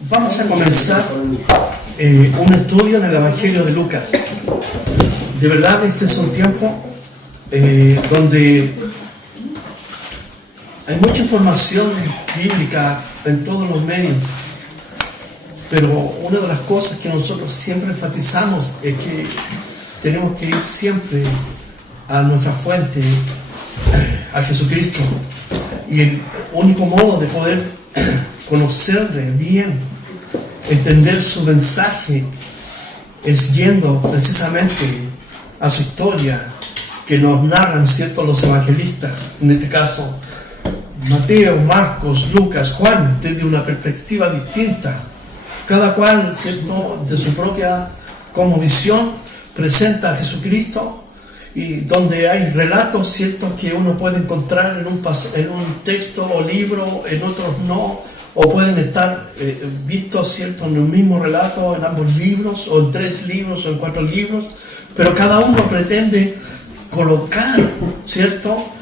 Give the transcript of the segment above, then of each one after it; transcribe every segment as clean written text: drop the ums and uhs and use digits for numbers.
Vamos a comenzar un estudio en el Evangelio de Lucas. De verdad, este es un tiempo donde hay mucha información bíblica en todos los medios, pero una de las cosas que nosotros siempre enfatizamos es que tenemos que ir siempre a nuestra fuente, a Jesucristo, y el único modo de poder conocerle bien, entender su mensaje, es yendo precisamente a su historia que nos narran, ¿cierto?, los evangelistas, en este caso Mateo, Marcos, Lucas, Juan, desde una perspectiva distinta, cada cual, ¿cierto?, de su propia como visión presenta a Jesucristo, y donde hay relatos, ¿cierto?, que uno puede encontrar en un texto o libro, en otros no, o pueden estar vistos, ¿cierto?, en un mismo relato, en ambos libros, o en 3 libros, o en 4 libros, pero cada uno pretende colocar, ¿cierto?,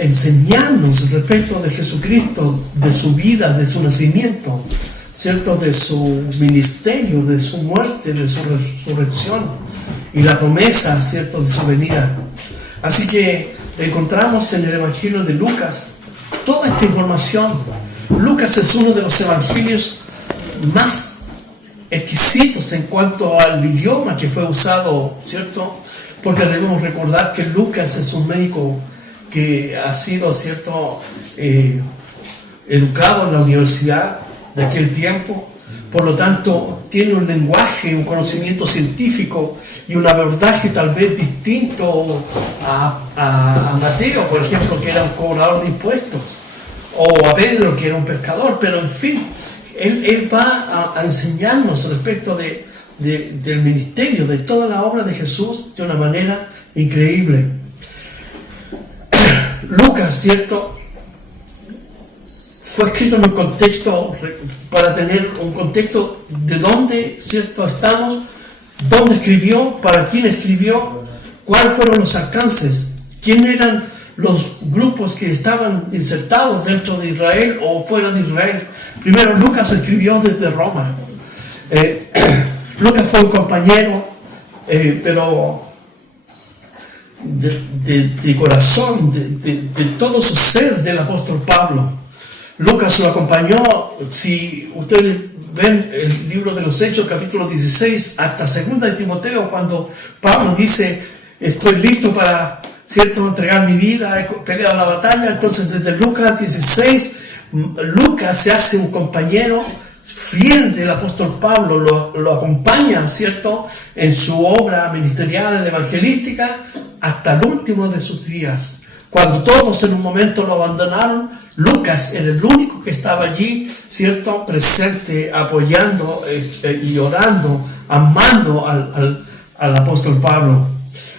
enseñarnos respecto de Jesucristo, de su vida, de su nacimiento, ¿cierto?, de su ministerio, de su muerte, de su resurrección y la promesa, ¿cierto?, de su venida. Así que encontramos en el Evangelio de Lucas toda esta información. Lucas es uno de los evangelios más exquisitos en cuanto al idioma que fue usado, ¿cierto? Porque debemos recordar que Lucas es un médico que ha sido, ¿cierto?, educado en la universidad de aquel tiempo. Por lo tanto, tiene un lenguaje, un conocimiento científico y un abordaje tal vez distinto a Mateo, por ejemplo, que era un cobrador de impuestos, o a Pedro, que era un pescador, pero en fin, él va a enseñarnos respecto del ministerio, de toda la obra de Jesús, de una manera increíble. Lucas, ¿cierto?, fue escrito en un contexto, para tener un contexto de dónde, ¿cierto?, estamos, dónde escribió, para quién escribió, cuáles fueron los alcances, quién eran los grupos que estaban insertados dentro de Israel o fuera de Israel. Primero, Lucas escribió desde Roma. Lucas fue un compañero, pero de corazón, de todo su ser, del apóstol Pablo. Lucas lo acompañó. Si ustedes ven el libro de los Hechos, capítulo 16, hasta 2 de Timoteo, cuando Pablo dice, estoy listo para, ¿cierto?, entregar mi vida, he peleado la batalla. Entonces, desde Lucas 16, Lucas se hace un compañero fiel del apóstol Pablo, lo acompaña, ¿cierto?, en su obra ministerial, evangelística, hasta el último de sus días. Cuando todos en un momento lo abandonaron, Lucas era el único que estaba allí, ¿cierto?, presente, apoyando y orando, amando al apóstol Pablo.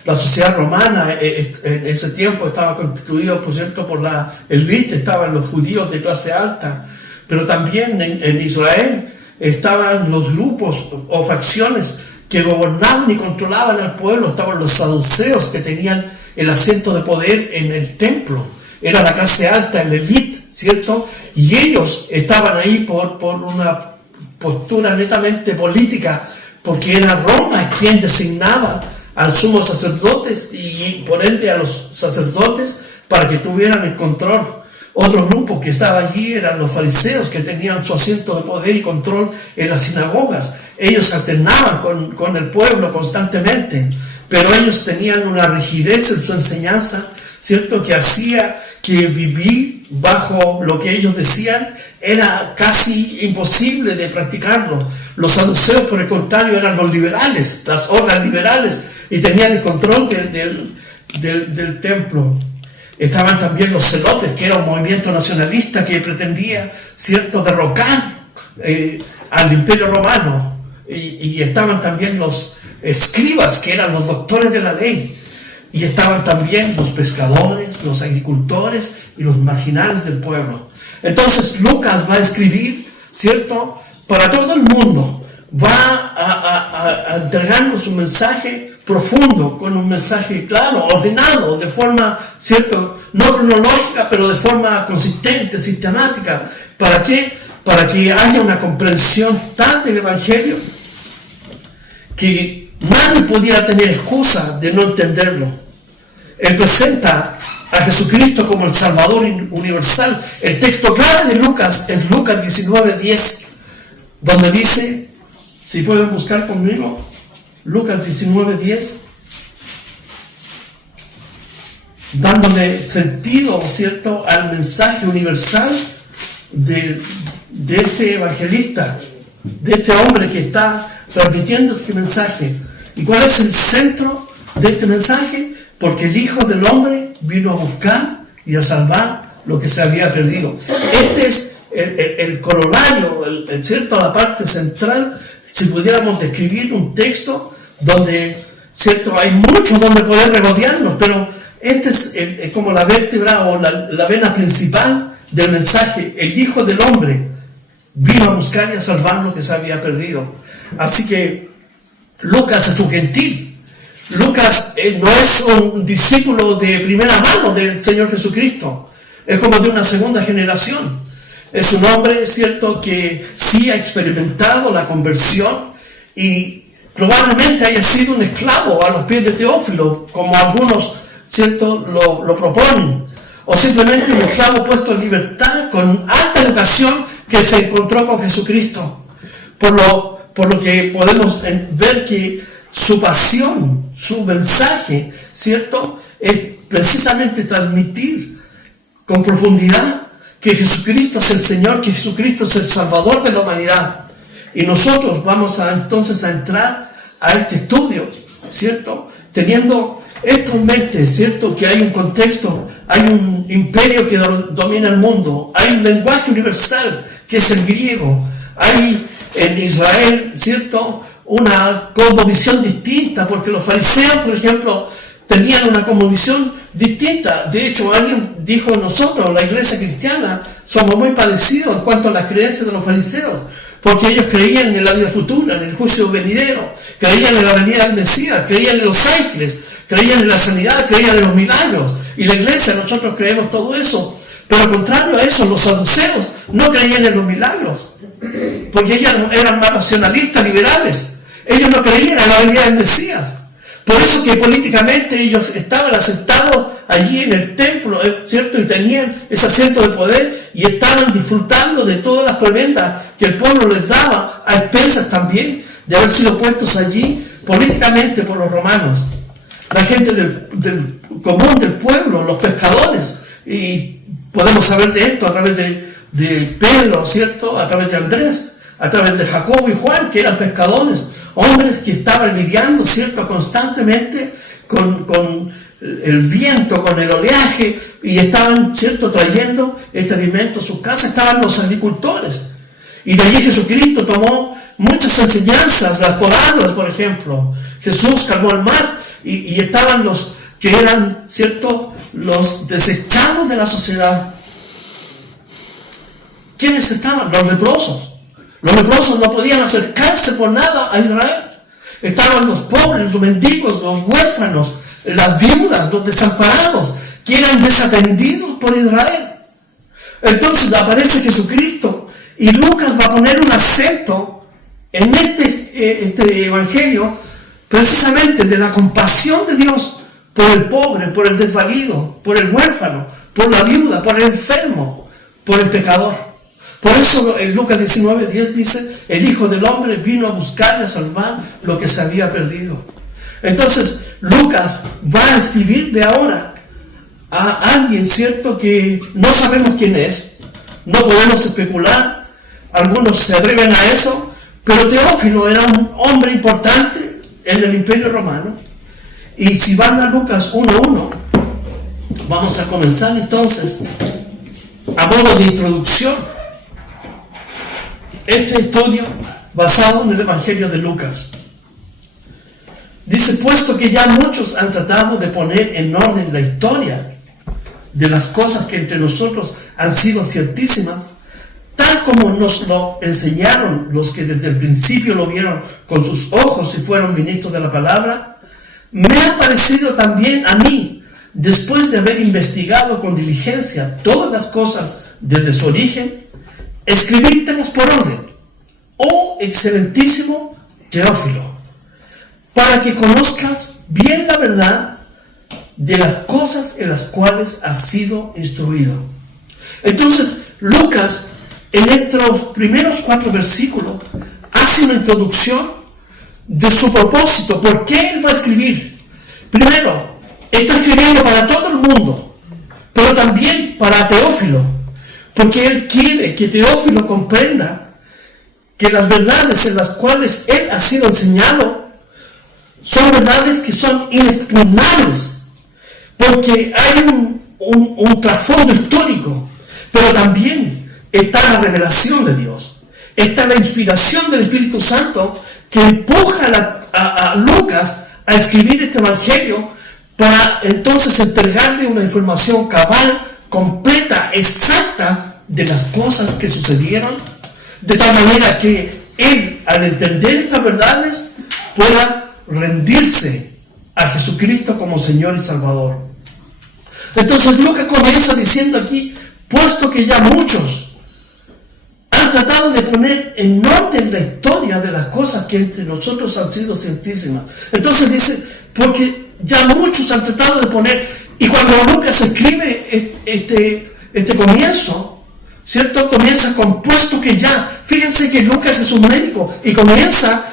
La sociedad romana en ese tiempo estaba constituida, por cierto, por la élite, estaban los judíos de clase alta, pero también en Israel estaban los grupos o facciones que gobernaban y controlaban al pueblo. Estaban los saduceos, que tenían el asiento de poder en el templo. Era la clase alta, la élite, ¿cierto? Y ellos estaban ahí por una postura netamente política, porque era Roma quien designaba al sumo sacerdotes y por ende a los sacerdotes para que tuvieran el control. Otro grupo que estaba allí eran los fariseos, que tenían su asiento de poder y control en las sinagogas. Ellos alternaban con el pueblo constantemente, pero ellos tenían una rigidez en su enseñanza, ¿cierto?, que hacía que vivir bajo lo que ellos decían era casi imposible de practicarlo. Los saduceos, por el contrario, eran los liberales, las hordas liberales, y tenían el control del templo. Estaban también los celotes, que era un movimiento nacionalista que pretendía, ¿cierto?, derrocar al imperio romano. Y estaban también los escribas, que eran los doctores de la ley. Y estaban también los pescadores, los agricultores y los marginales del pueblo. Entonces Lucas va a escribir, ¿cierto?, para todo el mundo. Va a entregarnos un mensaje profundo, con un mensaje claro, ordenado, de forma, ¿cierto?, no cronológica, pero de forma consistente, sistemática. ¿Para qué? para que haya una comprensión tal del Evangelio que nadie pudiera tener excusa de no entenderlo. Él presenta a Jesucristo como el Salvador universal. El texto clave de Lucas es Lucas 19:10, donde dice, si pueden buscar conmigo, Lucas 19:10, dándole sentido, ¿cierto?, al mensaje universal de este evangelista, de este hombre que está transmitiendo este mensaje. ¿Y cuál es el centro de este mensaje? Porque el Hijo del Hombre vino a buscar y a salvar lo que se había perdido. Este es el corolario, ¿cierto?, la parte central. Si pudiéramos describir un texto donde, ¿cierto?, hay mucho donde poder regodearnos, pero este es como la vértebra o la vena principal del mensaje. El Hijo del Hombre vino a buscar y a salvar lo que se había perdido. Así que Lucas es un gentil. Lucas no es un discípulo de primera mano del Señor Jesucristo. Es como de una segunda generación. Es un hombre, ¿cierto?, que sí ha experimentado la conversión y probablemente haya sido un esclavo a los pies de Teófilo, como algunos, ¿cierto?, lo proponen. O simplemente un esclavo puesto en libertad con alta educación que se encontró con Jesucristo. Por lo que podemos ver que su pasión, su mensaje, ¿cierto?, es precisamente transmitir con profundidad que Jesucristo es el Señor, que Jesucristo es el Salvador de la humanidad. Y nosotros vamos entonces a entrar a este estudio, ¿cierto?, teniendo esto en mente, ¿cierto?, que hay un contexto, hay un imperio que domina el mundo, hay un lenguaje universal que es el griego, hay en Israel, ¿cierto?, una cosmovisión distinta, porque los fariseos, por ejemplo, tenían una cosmovisión distinta. De hecho, alguien dijo, nosotros, la iglesia cristiana, somos muy parecidos en cuanto a las creencias de los fariseos, porque ellos creían en la vida futura, en el juicio venidero, creían en la venida del Mesías, creían en los ángeles, creían en la sanidad, creían en los milagros. Y la iglesia, nosotros creemos todo eso. Pero contrario a eso, los saduceos no creían en los milagros, porque ellos eran más racionalistas, liberales. Ellos no creían en la venida del Mesías. Por eso que políticamente ellos estaban asentados allí en el templo, ¿cierto?, y tenían ese asiento de poder y estaban disfrutando de todas las prebendas que el pueblo les daba, a expensas también de haber sido puestos allí políticamente por los romanos. La gente del común del pueblo, los pescadores, y podemos saber de esto a través de Pedro, ¿cierto?, a través de Andrés, a través de Jacobo y Juan, que eran pescadores, hombres que estaban lidiando, ¿cierto?, constantemente con el viento, con el oleaje, y estaban, ¿cierto?, trayendo este alimento a sus casas. Estaban los agricultores, y de allí Jesucristo tomó muchas enseñanzas, las parábolas, por ejemplo. Jesús calmó el mar, y estaban los que eran, ¿cierto?, los desechados de la sociedad. ¿Quiénes estaban? Los leprosos. Los leprosos no podían acercarse por nada a Israel. Estaban los pobres, los mendigos, los huérfanos, las viudas, los desamparados, que eran desatendidos por Israel. Entonces aparece Jesucristo y Lucas va a poner un acento en este evangelio precisamente de la compasión de Dios por el pobre, por el desvalido, por el huérfano, por la viuda, por el enfermo, por el pecador. Por eso en Lucas 19:10 dice, el Hijo del Hombre vino a buscar y a salvar lo que se había perdido. Entonces Lucas va a escribir de ahora a alguien, ¿cierto?, que no sabemos quién es, no podemos especular, algunos se atreven a eso, pero Teófilo era un hombre importante en el Imperio Romano. Y si van a Lucas 1:1, vamos a comenzar entonces, a modo de introducción, este estudio basado en el Evangelio de Lucas. Dice, puesto que ya muchos han tratado de poner en orden la historia de las cosas que entre nosotros han sido ciertísimas, tal como nos lo enseñaron los que desde el principio lo vieron con sus ojos y fueron ministros de la palabra, me ha parecido también a mí, después de haber investigado con diligencia todas las cosas desde su origen, escribírtelas por orden, oh excelentísimo Teófilo, para que conozcas bien la verdad de las cosas en las cuales has sido instruido. Entonces, Lucas, en estos primeros 4 versículos, hace una introducción de su propósito, por qué él va a escribir. Primero, está escribiendo para todo el mundo, pero también para Teófilo, porque él quiere que Teófilo comprenda que las verdades en las cuales él ha sido enseñado son verdades que son inexpugnables, porque hay un trasfondo histórico, pero también está la revelación de Dios, está la inspiración del Espíritu Santo que empuja a Lucas a escribir este evangelio para entonces entregarle una información cabal, completa, exacta de las cosas que sucedieron, de tal manera que él, al entender estas verdades, pueda rendirse a Jesucristo como Señor y Salvador. Entonces Lucas comienza diciendo aquí, puesto que ya muchos han tratado de poner en orden la historia de las cosas que entre nosotros han sido santísimas. Entonces dice, porque ya muchos han tratado de poner, y cuando Lucas escribe este comienzo, ¿cierto? Comienza con puesto que ya. Fíjense que Lucas es un médico y comienza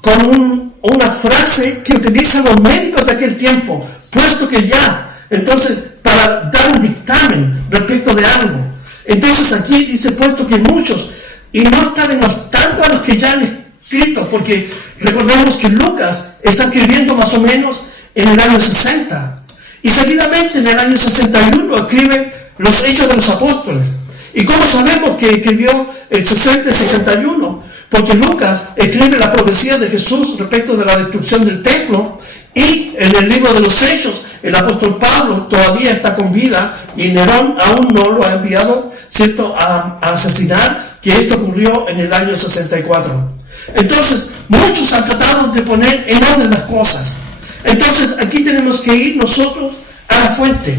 con una frase que utilizan los médicos de aquel tiempo, puesto que ya. Entonces, para dar un dictamen respecto de algo. Entonces aquí dice puesto que muchos, y no está denostando a los que ya han escrito, porque recordemos que Lucas está escribiendo más o menos en el año 60, y seguidamente en el año 61 escribe los Hechos de los Apóstoles. ¿Y cómo sabemos que escribió el 60 y 61? Porque Lucas escribe la profecía de Jesús respecto de la destrucción del templo, y en el libro de los Hechos el apóstol Pablo todavía está con vida y Nerón aún no lo ha enviado, ¿cierto?, a asesinar, que esto ocurrió en el año 64. Entonces, muchos han tratado de poner en orden las cosas. Entonces, aquí tenemos que ir nosotros a la fuente.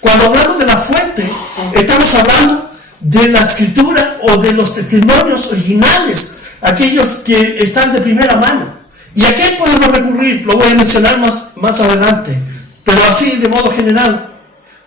Cuando hablamos de la fuente, estamos hablando de la escritura o de los testimonios originales, aquellos que están de primera mano. ¿Y a qué podemos recurrir? Lo voy a mencionar más adelante, pero así de modo general.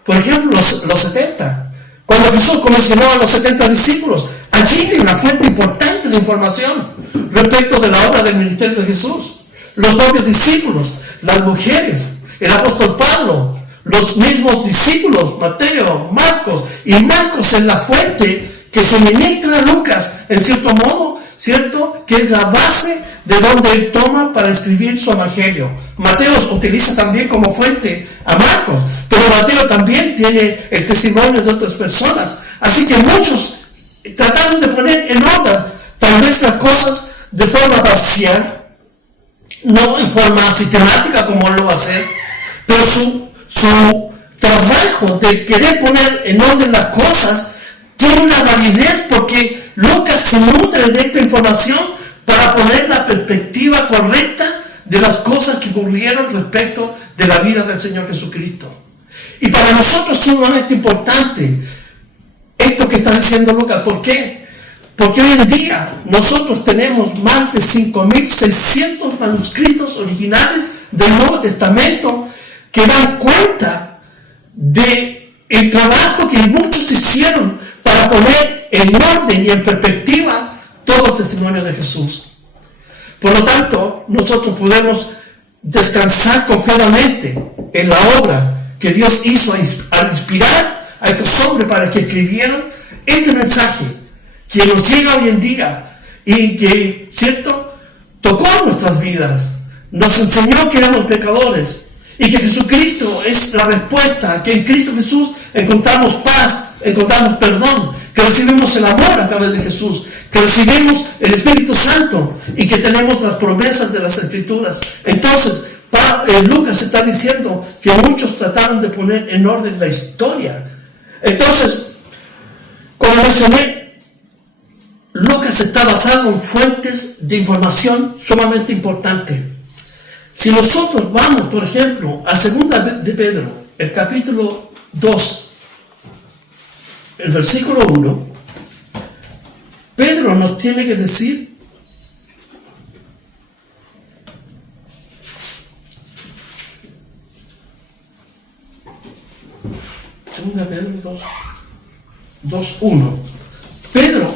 Por ejemplo, los 70. Cuando Jesús comisionó a los 70 discípulos, allí hay una fuente importante de información respecto de la obra del ministerio de Jesús. Los propios discípulos, las mujeres, el apóstol Pablo, los mismos discípulos, Mateo, Marcos, y Marcos es la fuente que suministra a Lucas, en cierto modo, ¿cierto?, que es la base de donde él toma para escribir su evangelio. Mateo utiliza también como fuente a Marcos, pero Mateo también tiene el testimonio de otras personas. Así que muchos trataron de poner en orden tal vez las cosas de forma parcial, no en forma sistemática como él lo va a hacer, pero su trabajo de querer poner en orden las cosas tiene una validez, porque Lucas se nutre de esta información para poner la perspectiva correcta de las cosas que ocurrieron respecto de la vida del Señor Jesucristo. Y para nosotros es sumamente importante esto que está diciendo Lucas. ¿Por qué? Porque hoy en día nosotros tenemos más de 5.600 manuscritos originales del Nuevo Testamento que dan cuenta de el trabajo que muchos hicieron para poner en orden y en perspectiva todo el testimonio de Jesús. Por lo tanto, nosotros podemos descansar confiadamente en la obra que Dios hizo al inspirar a estos hombres para que escribieran este mensaje que nos llega hoy en día y que, ¿cierto?, tocó nuestras vidas, nos enseñó que éramos pecadores y que Jesucristo es la respuesta, que en Cristo Jesús encontramos paz, encontramos perdón, que recibimos el amor a través de Jesús, que recibimos el Espíritu Santo y que tenemos las promesas de las Escrituras. Entonces, Lucas está diciendo que muchos trataron de poner en orden la historia. Entonces, como mencioné, Lucas está basado en fuentes de información sumamente importantes. Si nosotros vamos, por ejemplo, a 2 de Pedro, el capítulo 2, el versículo 1, Pedro nos tiene que decir Segunda Pedro 2:1. Pedro,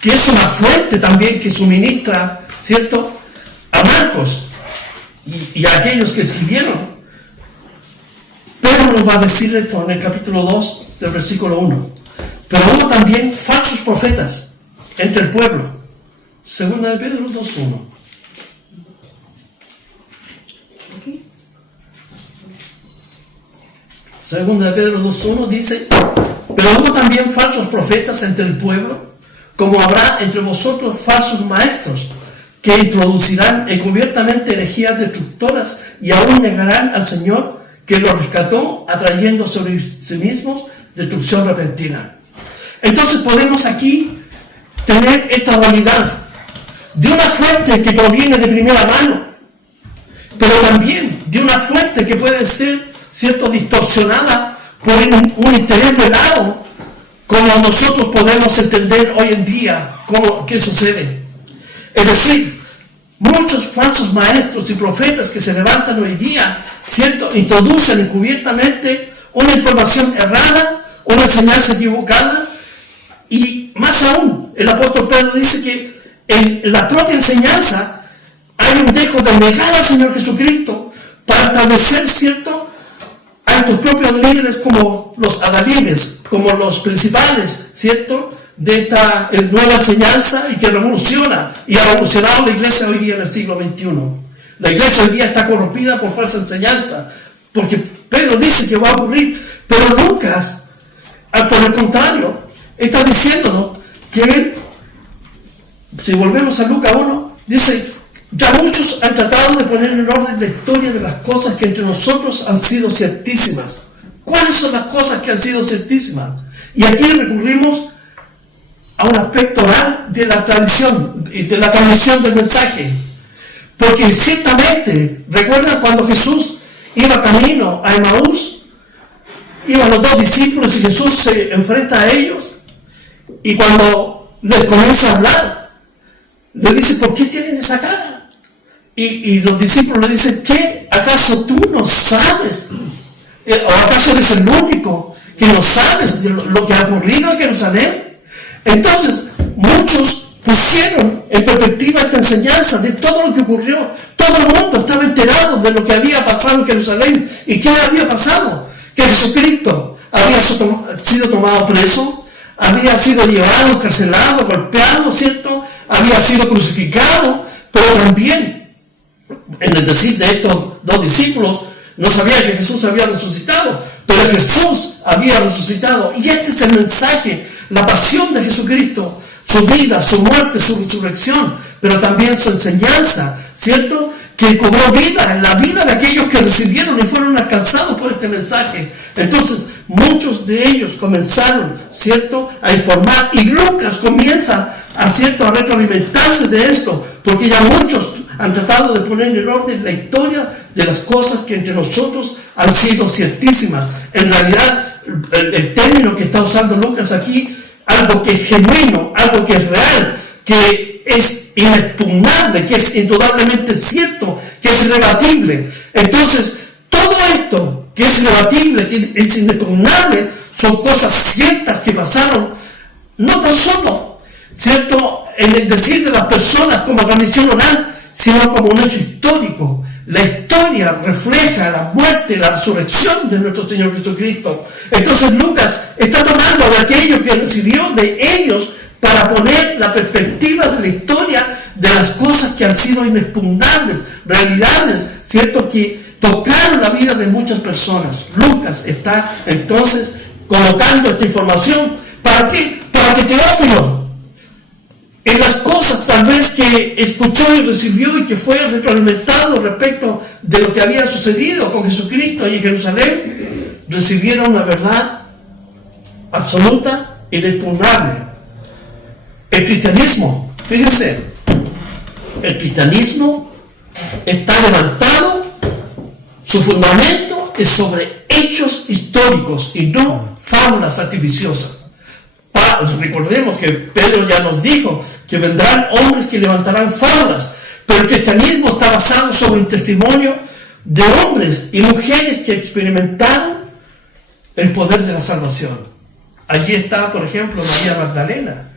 que es una fuente también que suministra, ¿cierto?, a Marcos y a aquellos que escribieron. Pedro nos va a decir esto en el capítulo 2 del versículo 1. Pero hubo también falsos profetas entre el pueblo. Segunda de Pedro 2:1. Segunda de Pedro 2:1 dice: pero hubo también falsos profetas entre el pueblo, como habrá entre vosotros falsos maestros, que introducirán encubiertamente herejías destructoras y aún negarán al Señor que los rescató, atrayendo sobre sí mismos destrucción repentina. Entonces podemos aquí tener esta dualidad de una fuente que proviene de primera mano, pero también de una fuente que puede ser, ¿cierto?, distorsionada por un interés velado, como nosotros podemos entender hoy en día qué sucede. Es decir, muchos falsos maestros y profetas que se levantan hoy día, ¿cierto?, introducen encubiertamente una información errada, una enseñanza equivocada, y más aún, el apóstol Pedro dice que en la propia enseñanza hay un dejo de negar al Señor Jesucristo para establecer, ¿cierto?, a estos propios líderes como los adalides, como los principales, ¿cierto?, de esta nueva enseñanza, y que revoluciona y ha revolucionado la iglesia hoy día en el siglo XXI. La iglesia hoy día está corrompida por falsa enseñanza, porque Pedro dice que va a ocurrir, pero Lucas, por el contrario, está diciéndonos que él, si volvemos a Lucas 1, dice: ya muchos han tratado de poner en orden la historia de las cosas que entre nosotros han sido ciertísimas. ¿Cuáles son las cosas que han sido ciertísimas? Y aquí recurrimos a un aspecto oral de la tradición y de la transmisión del mensaje. Porque ciertamente, recuerda cuando Jesús iba camino a Emaús, iban los dos discípulos y Jesús se enfrenta a ellos, y cuando les comienza a hablar, le dice: ¿por qué tienen esa cara? Y los discípulos le dicen: ¿qué? ¿Acaso tú no sabes? ¿O acaso eres el único que no sabes de lo que ha ocurrido en Jerusalén? Entonces, muchos pusieron en perspectiva esta enseñanza de todo lo que ocurrió. Todo el mundo estaba enterado de lo que había pasado en Jerusalén. ¿Y qué había pasado? Que Jesucristo había sido tomado preso, había sido llevado, encarcelado, golpeado, ¿cierto? Había sido crucificado, pero también, en el decir de estos dos discípulos, no sabían que Jesús había resucitado, pero Jesús había resucitado. Y este es el mensaje, la pasión de Jesucristo, su vida, su muerte, su resurrección, pero también su enseñanza, ¿cierto?, que cobró vida en la vida de aquellos que recibieron y fueron alcanzados por este mensaje. Entonces, muchos de ellos comenzaron, ¿cierto?, a informar, y Lucas comienza a retroalimentarse de esto, porque ya muchos han tratado de poner en orden la historia de las cosas que entre nosotros han sido ciertísimas. En realidad, el término que está usando Lucas aquí, algo que es genuino, algo que es real, que es inexpugnable, que es indudablemente cierto, que es irrebatible. Entonces, todo esto que es irrebatible, que es inexpugnable, son cosas ciertas que pasaron, no tan solo, ¿cierto?, en el decir de las personas como transmisión oral, sino como un hecho histórico. La historia refleja la muerte y la resurrección de nuestro Señor Jesucristo. Entonces Lucas está tomando de aquello que recibió de ellos para poner la perspectiva de la historia de las cosas que han sido inexpugnables, realidades, ¿cierto?, que tocaron la vida de muchas personas. Lucas está entonces colocando esta información. ¿Para qué? Para que Teófilo, en las cosas tal vez que escuchó y recibió y que fue retroalimentado respecto de lo que había sucedido con Jesucristo y en Jerusalén, recibieron una verdad absoluta e inexpugnable. El cristianismo, fíjense, el cristianismo está levantado, su fundamento es sobre hechos históricos y no fábulas artificiosas. recordemos que Pedro ya nos dijo que vendrán hombres que levantarán fábulas, pero el cristianismo está basado sobre un testimonio de hombres y mujeres que experimentaron el poder de la salvación. Allí está, por ejemplo, María Magdalena,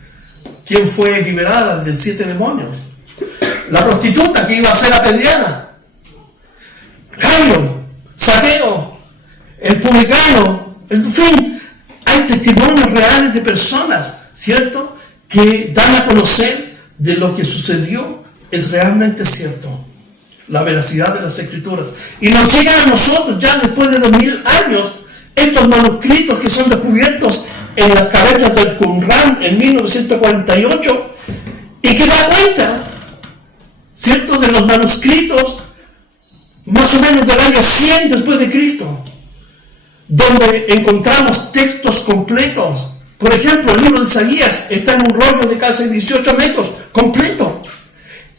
quien fue liberada de 7 demonios. La prostituta que iba a ser apedreada. Jairo, Zaqueo, el publicano, en fin, hay testimonios reales de personas, ¿cierto?, que dan a conocer de lo que sucedió es realmente cierto. La veracidad de las Escrituras. Y nos llegan a nosotros ya después de 2000 años estos manuscritos que son descubiertos en las cavernas del Qumran en 1948 y que da cuenta, ¿cierto?, de los manuscritos más o menos del año 100 después de Cristo, donde encontramos textos completos. Por ejemplo, el libro de Isaías está en un rollo de casi 18 metros, completo.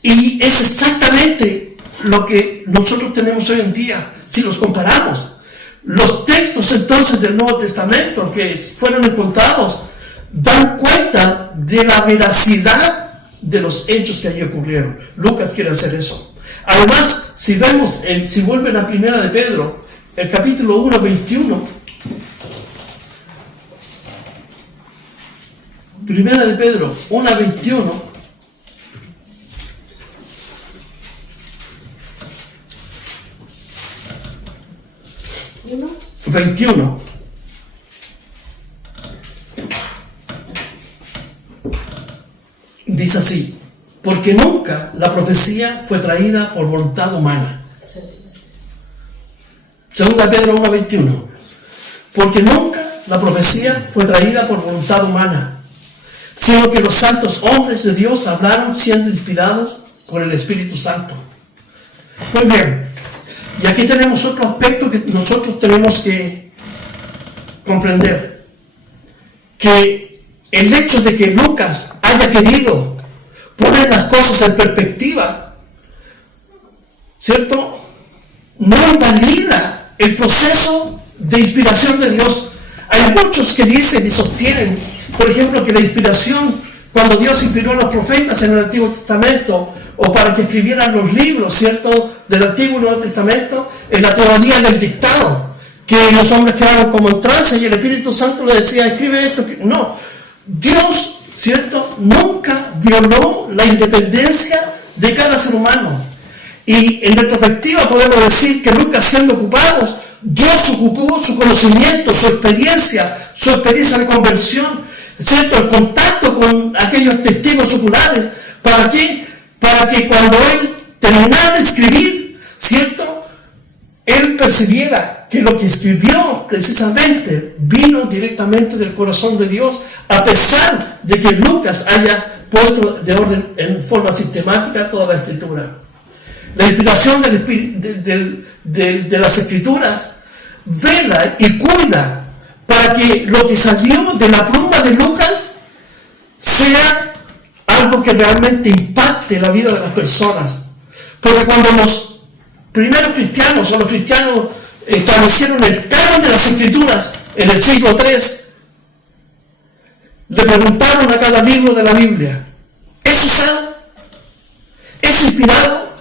Y es exactamente lo que nosotros tenemos hoy en día, si los comparamos. Los textos entonces del Nuevo Testamento que fueron encontrados dan cuenta de la veracidad de los hechos que allí ocurrieron. Lucas quiere hacer eso. Además, si vemos, si vuelven a Primera de Pedro, el capítulo 1, 21, Primera de Pedro 1, 21, dice así: porque nunca la profecía fue traída por voluntad humana. Segunda Pedro 1:21. Porque nunca la profecía fue traída por voluntad humana, sino que los santos hombres de Dios hablaron siendo inspirados por el Espíritu Santo. Muy bien, y aquí tenemos otro aspecto que nosotros tenemos que comprender, que el hecho de que Lucas haya querido poner las cosas en perspectiva, ¿cierto?, no invalida el proceso de inspiración de Dios. Hay muchos que dicen y sostienen, por ejemplo, que la inspiración, cuando Dios inspiró a los profetas en el Antiguo Testamento, o para que escribieran los libros, ¿cierto?, del Antiguo y Nuevo Testamento, en la teoría del dictado, que los hombres quedaron como en trance y el Espíritu Santo le decía, escribe esto. No, Dios, ¿cierto?, nunca violó la independencia de cada ser humano. Y en retrospectiva podemos decir que Lucas, siendo ocupados, Dios ocupó su conocimiento, su experiencia de conversión, ¿cierto?, el contacto con aquellos testigos oculares. ¿Para qué? Para que cuando él terminara de escribir, ¿cierto?, él percibiera que lo que escribió precisamente vino directamente del corazón de Dios, a pesar de que Lucas haya puesto de orden en forma sistemática toda la Escritura. La inspiración de las Escrituras vela y cuida para que lo que salió de la pluma de Lucas sea algo que realmente impacte la vida de las personas. Porque cuando los primeros cristianos o los cristianos establecieron el canon de las Escrituras en el siglo III, le preguntaron a cada libro de la Biblia, ¿es usado? ¿Es inspirado?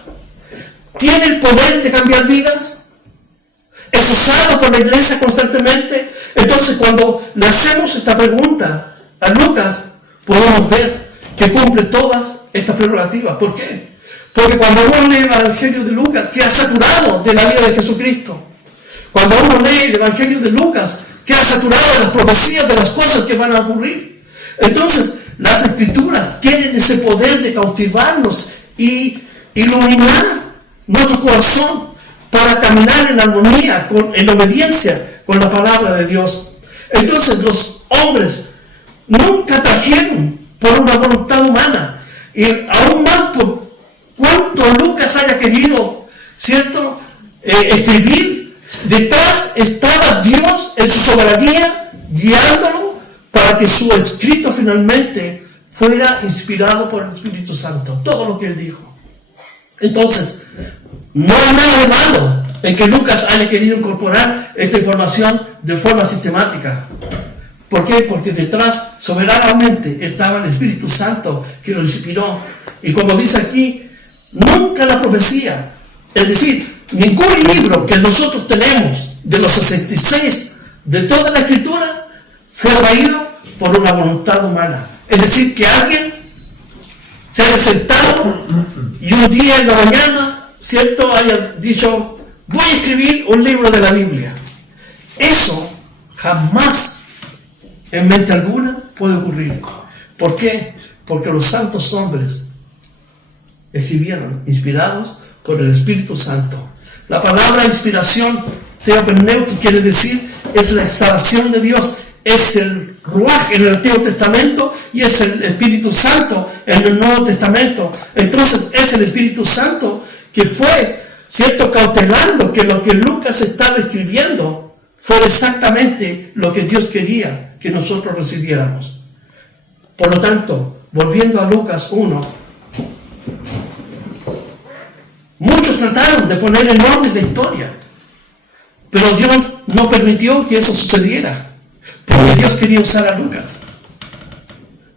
¿Tiene el poder de cambiar vidas? ¿Es usado por la iglesia constantemente? Entonces, cuando le hacemos esta pregunta a Lucas, podemos ver que cumple todas estas prerrogativas. ¿Por qué? Porque cuando uno lee el Evangelio de Lucas, queda saturado de la vida de Jesucristo. Cuando uno lee el Evangelio de Lucas, queda saturado de las profecías, de las cosas que van a ocurrir. Entonces, las Escrituras tienen ese poder de cautivarnos y iluminar nuestro corazón para caminar en armonía, en obediencia con la palabra de Dios. Entonces, los hombres nunca trajeron por una voluntad humana, y aún más por cuanto Lucas haya querido, ¿cierto?, escribir, detrás estaba Dios en su soberanía guiándolo para que su escrito finalmente fuera inspirado por el Espíritu Santo, todo lo que él dijo. Entonces, no hay nada de malo en que Lucas haya querido incorporar esta información de forma sistemática. ¿Por qué? Porque detrás soberanamente estaba el Espíritu Santo que lo inspiró. Y como dice aquí, nunca la profecía, es decir, ningún libro que nosotros tenemos de los 66 de toda la Escritura fue traído por una voluntad humana. Es decir, que alguien se haya sentado y un día en la mañana, ¿cierto?, haya dicho, voy a escribir un libro de la Biblia. Eso jamás en mente alguna puede ocurrir. ¿Por qué? Porque los santos hombres escribieron, inspirados por el Espíritu Santo. La palabra inspiración, theopneustos, quiere decir, es la exhalación de Dios, es el ruaj en el Antiguo Testamento y es el Espíritu Santo en el Nuevo Testamento. Entonces es el Espíritu Santo que fue, ¿cierto?, cautelando que lo que Lucas estaba escribiendo fuera exactamente lo que Dios quería que nosotros recibiéramos. Por lo tanto, volviendo a Lucas 1, muchos trataron de poner en orden la historia, pero Dios no permitió que eso sucediera, porque Dios quería usar a Lucas.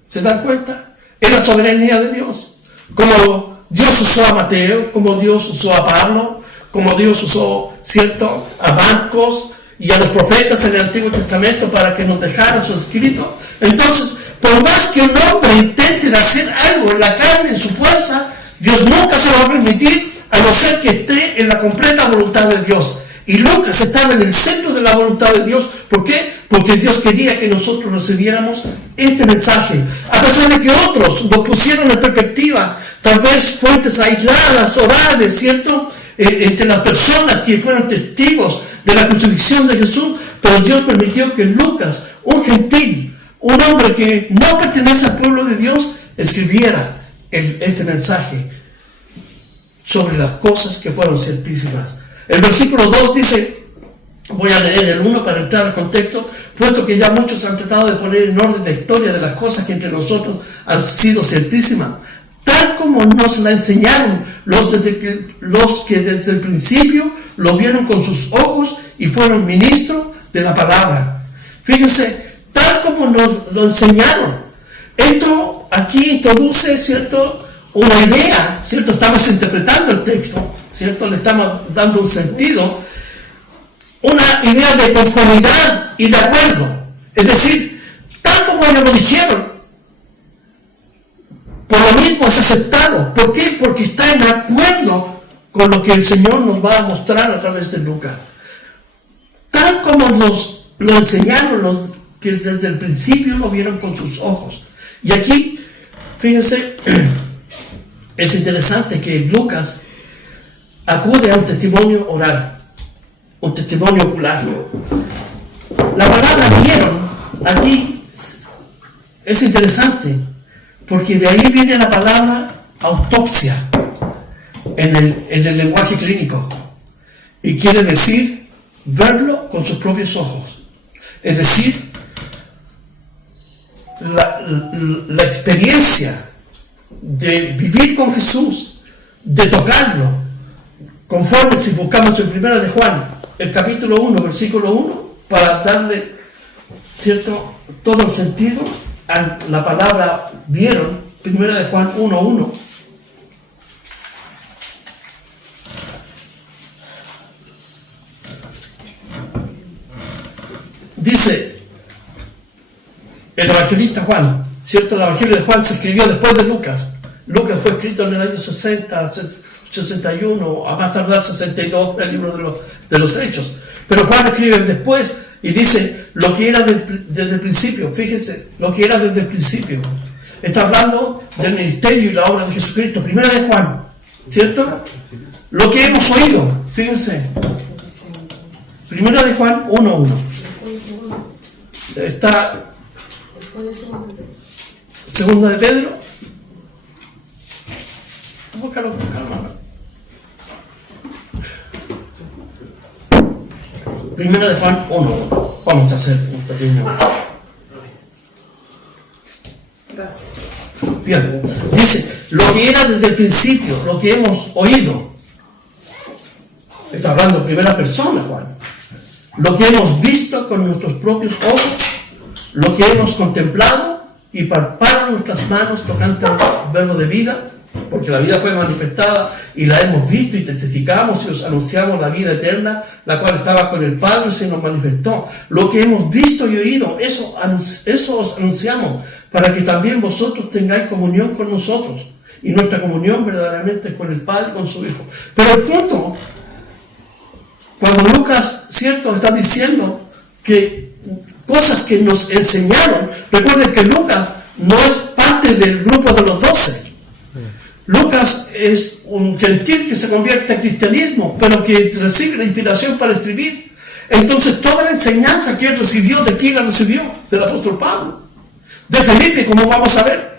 ¿Se dan cuenta? Es la soberanía de Dios. Como Dios usó a Mateo, como Dios usó a Pablo, como Dios usó, ¿cierto?, a Marcos y a los profetas en el Antiguo Testamento para que nos dejaran sus escritos. Entonces, por más que un hombre intente de hacer algo en la carne, en su fuerza, Dios nunca se lo va a permitir, a no ser que esté en la completa voluntad de Dios. Y Lucas estaba en el centro de la voluntad de Dios. ¿Por qué? Porque Dios quería que nosotros recibiéramos este mensaje. A pesar de que otros lo pusieron en perspectiva, tal vez fuentes aisladas, orales, ¿cierto?, entre las personas que fueron testigos de la crucifixión de Jesús, pero Dios permitió que Lucas, un gentil, un hombre que no pertenece al pueblo de Dios, escribiera este mensaje sobre las cosas que fueron ciertísimas. El versículo 2 dice, voy a leer el 1 para entrar al contexto, puesto que ya muchos han tratado de poner en orden la historia de las cosas que entre nosotros han sido ciertísimas, tal como nos la enseñaron los que desde el principio lo vieron con sus ojos y fueron ministros de la palabra. Fíjense, tal como nos lo enseñaron. Esto aquí introduce, ¿cierto?, una idea, ¿cierto? Estamos interpretando el texto, ¿cierto? Le estamos dando un sentido, una idea de conformidad y de acuerdo. Es decir, tal como ellos lo dijeron, por lo mismo es aceptado. ¿Por qué? Porque está en acuerdo con lo que el Señor nos va a mostrar a través de Lucas. Tal como lo enseñaron los que desde el principio lo vieron con sus ojos. Y aquí, fíjense, es interesante que Lucas acude a un testimonio oral, un testimonio ocular. La palabra vieron aquí es interesante, porque de ahí viene la palabra autopsia en el lenguaje clínico, y quiere decir verlo con sus propios ojos. Es decir, la experiencia de vivir con Jesús, de tocarlo, conforme si buscamos en 1 de Juan, el capítulo 1, versículo 1, para darle, ¿cierto?, todo el sentido a la palabra vieron. 1 de Juan 1:1. Dice el evangelista Juan, ¿cierto? El evangelio de Juan se escribió después de Lucas. Lucas fue escrito en el año 60, 61, a más tardar 62, el libro de los Hechos. Pero Juan escribe después y dice lo que era desde el principio. Fíjense, lo que era desde el principio. Está hablando del ministerio y la obra de Jesucristo. 1 de Juan, ¿cierto? Lo que hemos oído. Fíjense. 1 de Juan 1:1. Está Segunda de Pedro. Búscalo con calma. 1 de Juan 1. Vamos a hacer un pequeño. Gracias. Bien, dice, lo que era desde el principio, lo que hemos oído. Está hablando en primera persona, Juan. Lo que hemos visto con nuestros propios ojos, lo que hemos contemplado y palparon nuestras manos tocante al verbo de vida, porque la vida fue manifestada y la hemos visto y testificamos y os anunciamos la vida eterna, la cual estaba con el Padre y se nos manifestó. Lo que hemos visto y oído, eso os anunciamos, para que también vosotros tengáis comunión con nosotros. Y nuestra comunión verdaderamente es con el Padre y con su Hijo. Pero el punto, cuando Lucas, cierto, está diciendo que cosas que nos enseñaron, recuerden que Lucas no es parte del grupo de los 12. Lucas es un gentil que se convierte al cristianismo, pero que recibe la inspiración para escribir. Entonces toda la enseñanza que él recibió, ¿de quién la recibió? Del apóstol Pablo, de Felipe, como vamos a ver,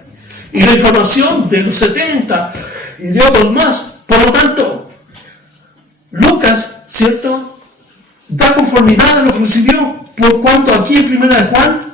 y la información de los 70 y de otros más. Por lo tanto, Lucas, ¿cierto?, da conformidad a lo que recibió, por cuanto aquí en 1 de Juan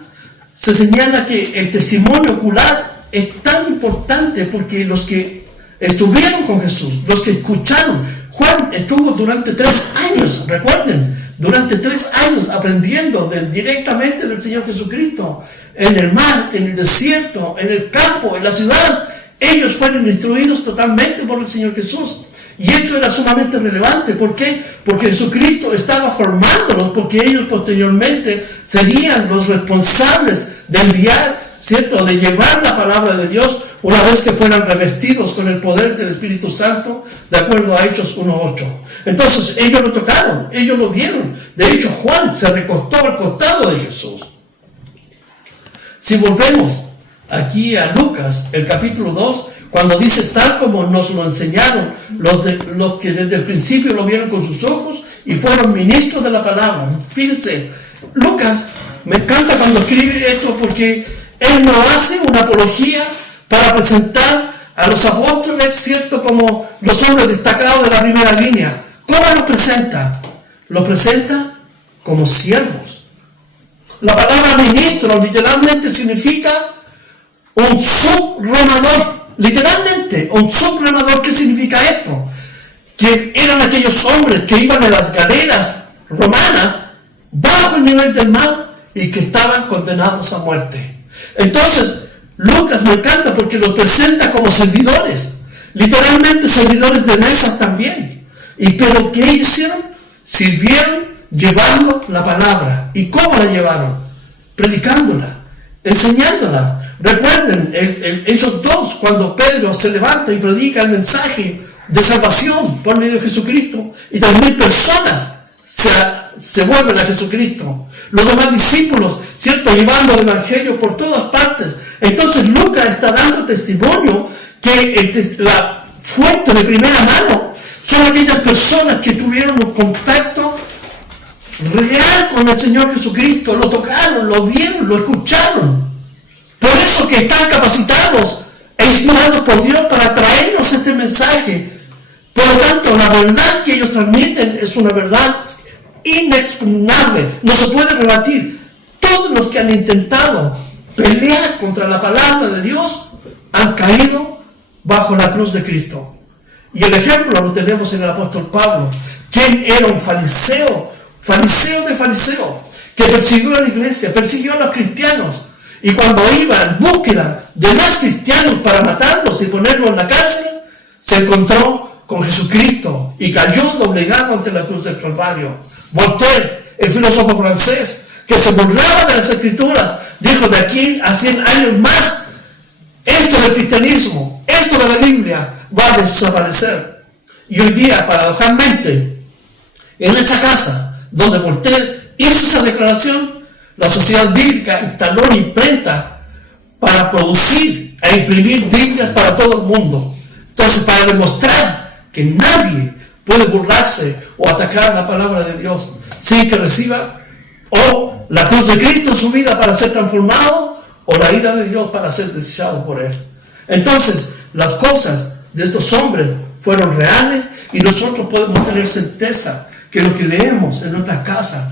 se señala que el testimonio ocular es tan importante, porque los que estuvieron con Jesús, los que escucharon, Juan estuvo durante 3 años, recuerden, durante 3 años aprendiendo directamente del Señor Jesucristo, en el mar, en el desierto, en el campo, en la ciudad. Ellos fueron instruidos totalmente por el Señor Jesús. Y esto era sumamente relevante. ¿Por qué? Porque Jesucristo estaba formándolos, porque ellos posteriormente serían los responsables de enviar, ¿cierto?, de llevar la palabra de Dios una vez que fueran revestidos con el poder del Espíritu Santo, de acuerdo a Hechos 1:8. Entonces ellos lo tocaron, ellos lo vieron. De hecho, Juan se recostó al costado de Jesús. Si volvemos aquí a Lucas, el capítulo 2, cuando dice tal como nos lo enseñaron los que desde el principio lo vieron con sus ojos y fueron ministros de la palabra. Fíjense, Lucas me encanta cuando escribe esto, porque él no hace una apología para presentar a los apóstoles, ¿cierto?, como los hombres destacados de la primera línea. ¿Cómo los presenta? Los presenta como siervos. La palabra ministro literalmente significa un subremador. Literalmente, un subremador. ¿Qué significa esto? Que eran aquellos hombres que iban en las galeras romanas bajo el nivel del mar y que estaban condenados a muerte. Entonces, Lucas me encanta porque los presenta como servidores. Literalmente servidores de mesas también. Pero ¿qué hicieron? Sirvieron llevando la palabra. ¿Y cómo la llevaron? Predicándola, enseñándola. Recuerden, Hechos 2, cuando Pedro se levanta y predica el mensaje de salvación por medio de Jesucristo, y 3.000 personas se vuelven a Jesucristo. Los demás discípulos, ¿cierto?, llevando el evangelio por todas partes. Entonces Lucas está dando testimonio que la fuente de primera mano son aquellas personas que tuvieron un contacto real con el Señor Jesucristo, lo tocaron, lo vieron, lo escucharon. Por eso que están capacitados e inspirados por Dios para traernos este mensaje. Por lo tanto, la verdad que ellos transmiten es una verdad inexpugnable, no se puede rebatir. Todos los que han intentado pelear contra la palabra de Dios han caído bajo la cruz de Cristo. Y el ejemplo lo tenemos en el apóstol Pablo, quien era un fariseo de fariseos, que persiguió a la iglesia, persiguió a los cristianos, y cuando iba en búsqueda de más cristianos para matarlos y ponerlos en la cárcel, se encontró con Jesucristo y cayó doblegado ante la cruz del Calvario. Voltaire, el filósofo francés, que se burlaba de las Escrituras, dijo: de aquí a 100 años más, esto del cristianismo, esto de la Biblia va a desaparecer. Y hoy día, paradojalmente, en esa casa donde Voltaire hizo esa declaración, la Sociedad Bíblica instaló una imprenta para producir e imprimir Biblias para todo el mundo. Entonces, para demostrar que nadie puede burlarse o atacar la palabra de Dios sin que reciba o la cruz de Cristo en su vida para ser transformado, o la ira de Dios para ser desechado por Él. Entonces, las cosas de estos hombres fueron reales, y nosotros podemos tener certeza que lo que leemos en nuestras casas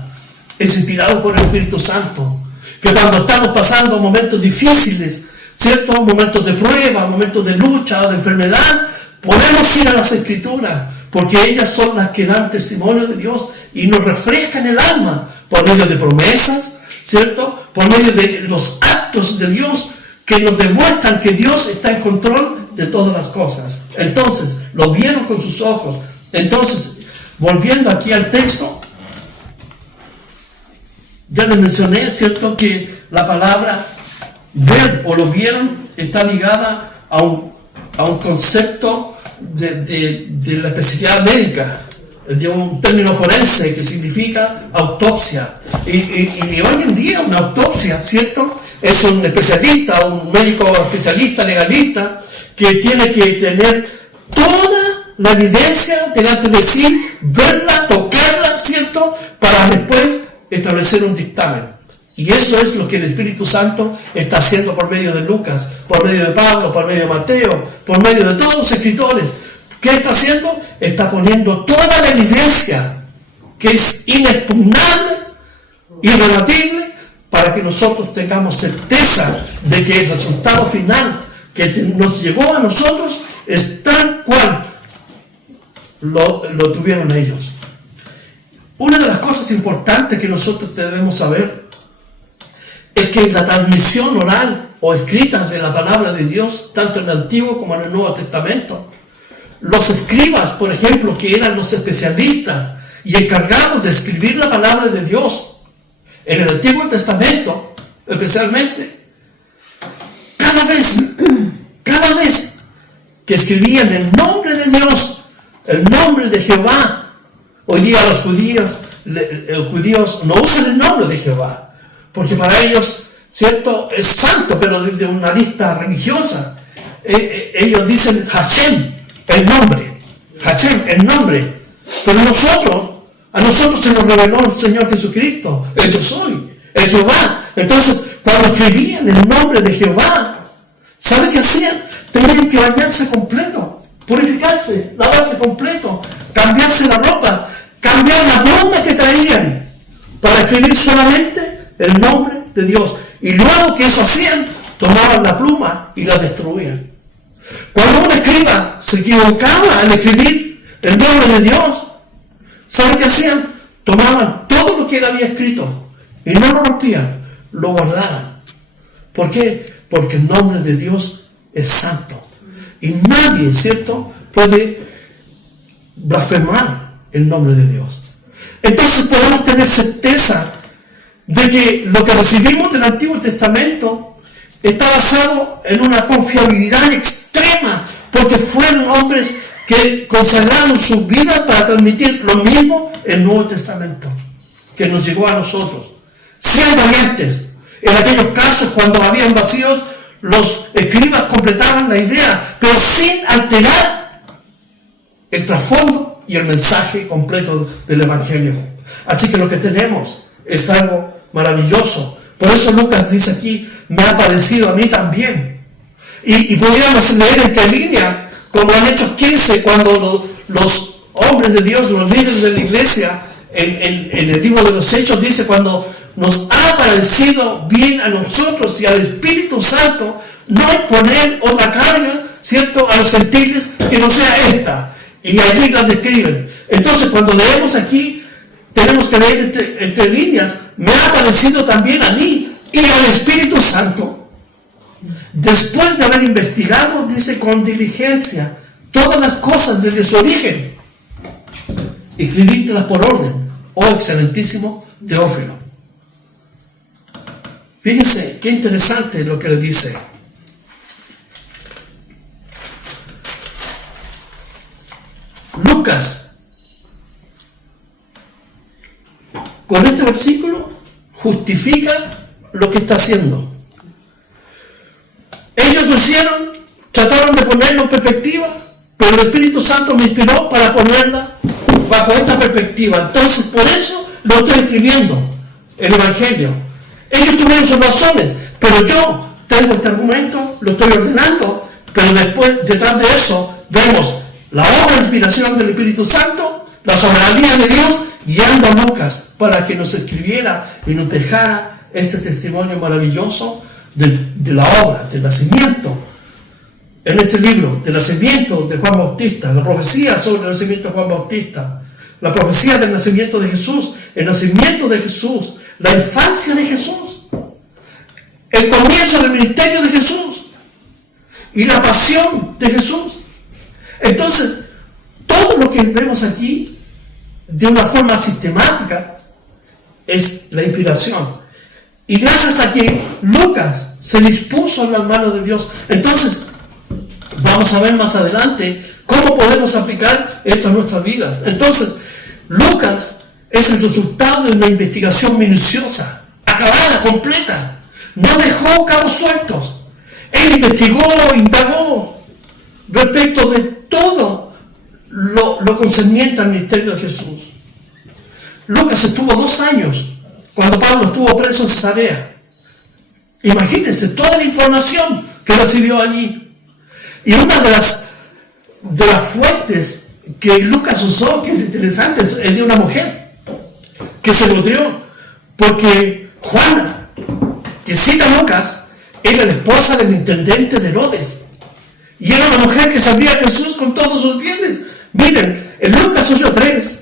es inspirado por el Espíritu Santo. Que cuando estamos pasando momentos difíciles, ¿cierto?, momentos de prueba, momentos de lucha o de enfermedad, podemos ir a las Escrituras, porque ellas son las que dan testimonio de Dios y nos refrescan el alma por medio de promesas, ¿cierto? Por medio de los actos de Dios que nos demuestran que Dios está en control de todas las cosas. Entonces, lo vieron con sus ojos. Entonces, volviendo aquí al texto, ya les mencioné, ¿cierto?, que la palabra ver o lo vieron está ligada a un concepto de la especialidad médica, de un término forense que significa autopsia. Y hoy en día una autopsia, ¿cierto?, es un especialista, un médico especialista, legalista, que tiene que tener toda la evidencia delante de sí, verla, tocarla, ¿cierto?, para después establecer un dictamen. Y eso es lo que el Espíritu Santo está haciendo por medio de Lucas, por medio de Pablo, por medio de Mateo, por medio de todos los escritores. ¿Qué está haciendo? Está poniendo toda la evidencia que es inexpugnable, irrebatible, para que nosotros tengamos certeza de que el resultado final que nos llegó a nosotros es tal cual lo tuvieron ellos. Una de las cosas importantes que nosotros debemos saber es que la transmisión oral o escrita de la palabra de Dios, tanto en el Antiguo como en el Nuevo Testamento, los escribas, por ejemplo, que eran los especialistas y encargados de escribir la palabra de Dios, en el Antiguo Testamento, especialmente, cada vez que escribían el nombre de Dios, el nombre de Jehová, hoy día los judíos no usan el nombre de Jehová, porque para ellos, ¿cierto?, es santo, pero desde una lista religiosa. Ellos dicen Hashem, el nombre. Hashem, el nombre. Pero a nosotros se nos reveló el Señor Jesucristo, el yo soy, el Jehová. Entonces, cuando escribían el nombre de Jehová, ¿sabe qué hacían? Tenían que bañarse completo, purificarse, lavarse completo, cambiarse la ropa, cambiar la pluma que traían, para escribir solamente el nombre de Dios. Y luego que eso hacían, tomaban la pluma y la destruían. Cuando un escriba se equivocaba al escribir el nombre de Dios, ¿saben qué hacían? Tomaban todo lo que él había escrito y no lo rompían, lo guardaban. ¿Por qué? Porque el nombre de Dios es santo. Y nadie, ¿cierto?, puede blasfemar el nombre de Dios. Entonces podemos tener certeza de que lo que recibimos del Antiguo Testamento está basado en una confiabilidad extrema, porque fueron hombres que consagraron sus vidas para transmitir lo mismo el Nuevo Testamento que nos llegó a nosotros. Sean valientes. En aquellos casos, cuando habían vacíos, los escribas completaban la idea, pero sin alterar el trasfondo y el mensaje completo del Evangelio. Así que lo que tenemos es algo maravilloso. Por eso Lucas dice aquí, me ha parecido a mí también. Y podríamos leer entre líneas, como en Hechos 15, cuando los hombres de Dios, los líderes de la iglesia, en el libro de los Hechos, dice, cuando nos ha parecido bien a nosotros y al Espíritu Santo no poner otra carga, ¿cierto?, a los gentiles que no sea esta. Y allí las describen. Entonces, cuando leemos aquí, tenemos que leer entre líneas, me ha parecido también a mí y al Espíritu Santo, después de haber investigado, dice, con diligencia todas las cosas desde su origen, escribírtelas por orden, oh excelentísimo Teófilo. Fíjense qué interesante lo que le dice. Lucas, con este versículo, justifica lo que está haciendo. Ellos lo hicieron, trataron de ponerlo en perspectiva, pero el Espíritu Santo me inspiró para ponerla bajo esta perspectiva. Entonces, por eso lo estoy escribiendo, el Evangelio. Ellos tuvieron sus razones, pero yo tengo este argumento, lo estoy ordenando, pero después, detrás de eso, vemos la obra de inspiración del Espíritu Santo, la soberanía de Dios, guiando a Lucas para que nos escribiera y nos dejara este testimonio maravilloso de la obra, del nacimiento. En este libro, del nacimiento de Juan Bautista, la profecía sobre el nacimiento de Juan Bautista, la profecía del nacimiento de Jesús, el nacimiento de Jesús, la infancia de Jesús, el comienzo del ministerio de Jesús y la pasión de Jesús. Entonces, todo lo que vemos aquí de una forma sistemática es la inspiración. Y gracias a que Lucas se dispuso en las manos de Dios, entonces vamos a ver más adelante cómo podemos aplicar esto a nuestras vidas. Entonces, Lucas es el resultado de una investigación minuciosa, acabada, completa. No dejó cabos sueltos. Él investigó, indagó respecto de todo lo concerniente al ministerio de Jesús. Lucas estuvo 2 años cuando Pablo estuvo preso en Cesarea. Imagínense toda la información que recibió allí. Y una de las fuentes que Lucas usó, que es interesante, es de una mujer que se nutrió, porque Juana, que cita Lucas, era la esposa del intendente de Herodes, y era una mujer que servía a Jesús con todos sus bienes. Miren, en Lucas 8:3,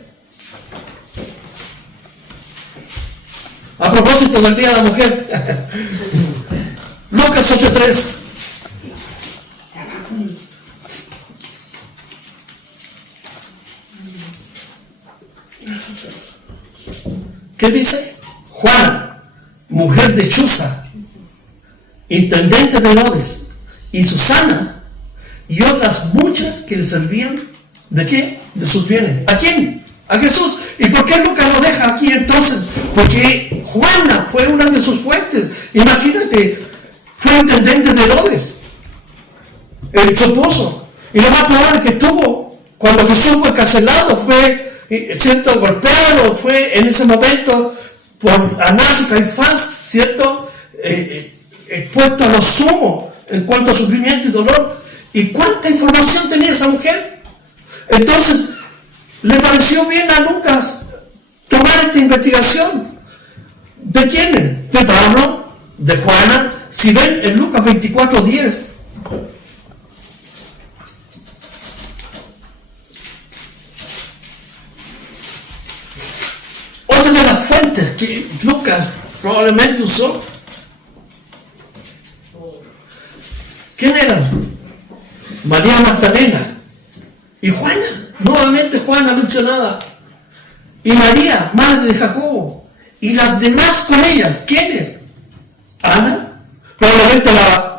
a propósito del Día de la Mujer, Lucas 8:3. ¿Qué dice? Juana, mujer de Chuza, intendente de Herodes, y Susana, y otras muchas que le servían, ¿de qué? De sus bienes. ¿A quién? A Jesús. ¿Y por qué Lucas lo deja aquí entonces? Porque Juana fue una de sus fuentes. Imagínate, fue intendente de Herodes, su esposo. Y lo más probable que estuvo, cuando Jesús fue encarcelado, fue, ¿cierto?, golpeado, fue en ese momento por Anás y Caifás, ¿cierto?, expuesto a lo sumo en cuanto a sufrimiento y dolor. ¿Y cuánta información tenía esa mujer? Entonces, le pareció bien a Lucas tomar esta investigación. ¿De quiénes? De Pablo, de Juana. Si ven en Lucas 24:10, otra de las fuentes que Lucas probablemente usó, ¿quién eran? María Magdalena y Juana. Nuevamente Juana mencionada. Y María, madre de Jacobo. Y las demás con ellas. ¿Quiénes? Ana, probablemente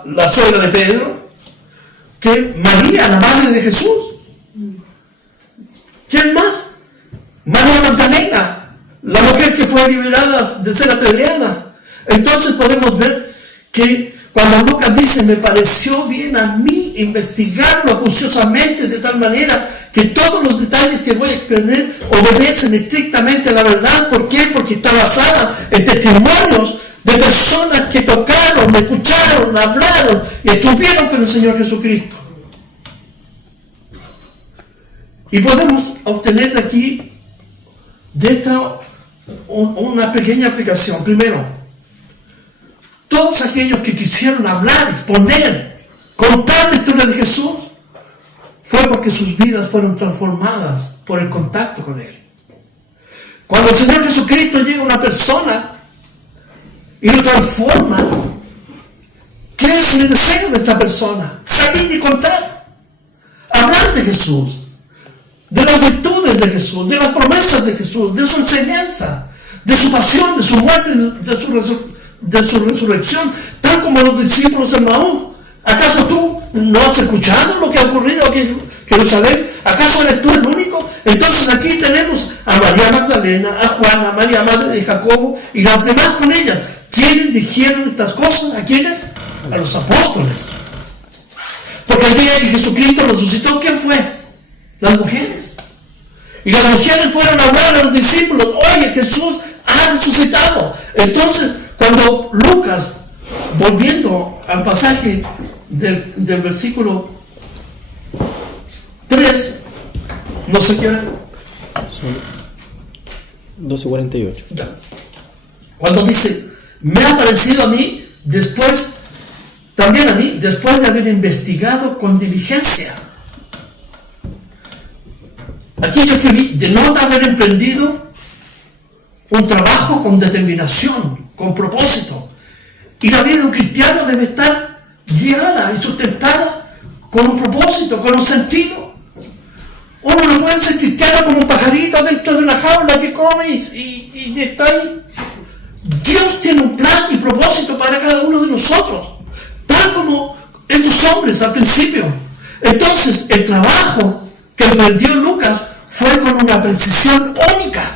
la suegra de Pedro. Que María, la madre de Jesús. ¿Quién más? María Magdalena, la mujer que fue liberada de ser apedreada. Entonces podemos ver que cuando Lucas dice, me pareció bien a mí investigarlo acuciosamente de tal manera que todos los detalles que voy a exponer obedecen estrictamente a la verdad. ¿Por qué? Porque está basada en testimonios de personas que tocaron, escucharon, hablaron y estuvieron con el Señor Jesucristo. Y podemos obtener de aquí, de esta, una pequeña aplicación. Primero, todos aquellos que quisieron hablar, exponer, contar la historia de Jesús, fue porque sus vidas fueron transformadas por el contacto con Él. Cuando el Señor Jesucristo llega a una persona y lo transforma, ¿qué es el deseo de esta persona? Salir y contar, hablar de Jesús, de las virtudes de Jesús, de las promesas de Jesús, de su enseñanza, de su pasión, de su muerte, de su resurrección, tal como los discípulos de Maús. ¿Acaso tú no has escuchado lo que ha ocurrido aquí en Jerusalén? ¿Acaso eres tú el único? Entonces aquí tenemos a María Magdalena, a Juana, a María, madre de Jacobo, y las demás con ellas. ¿Quiénes dijeron estas cosas? ¿A quiénes? A los apóstoles. Porque el día que Jesucristo resucitó, ¿quién fue? Las mujeres. Y las mujeres fueron a hablar a los discípulos, oye, Jesús ha resucitado. Entonces, cuando Lucas, volviendo al pasaje del versículo 3, no sé qué era. 12:48. Cuando dice, me ha parecido a mí, también a mí, después de haber investigado con diligencia. Aquí yo escribí, de no haber emprendido un trabajo con determinación, con propósito. Y la vida de un cristiano debe estar guiada y sustentada con un propósito, con un sentido. Uno no puede ser cristiano como un pajarito dentro de una jaula que come y está ahí. Dios tiene un plan y propósito para cada uno de nosotros, tal como estos hombres al principio. Entonces, el trabajo que emprendió Lucas fue con una precisión única,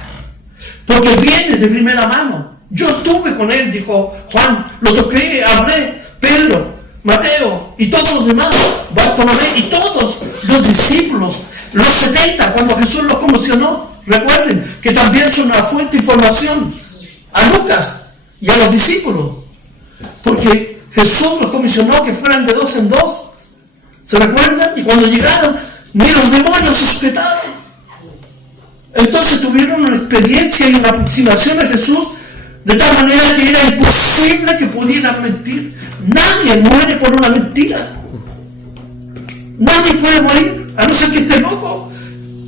porque viene de primera mano. Yo estuve con él, dijo Juan, lo toqué, hablé, Pedro, Mateo y todos los demás, Bartolomé y todos los discípulos, los 70, cuando Jesús los comisionó. Recuerden que también son una fuente de información a Lucas y a los discípulos, porque Jesús los comisionó que fueran de 2 en 2. ¿Se recuerdan? Y cuando llegaron, ni los demonios se sujetaron. Entonces tuvieron una experiencia y una aproximación a Jesús de tal manera que era imposible que pudieran mentir. Nadie muere por una mentira. Nadie puede morir, a no ser que esté loco.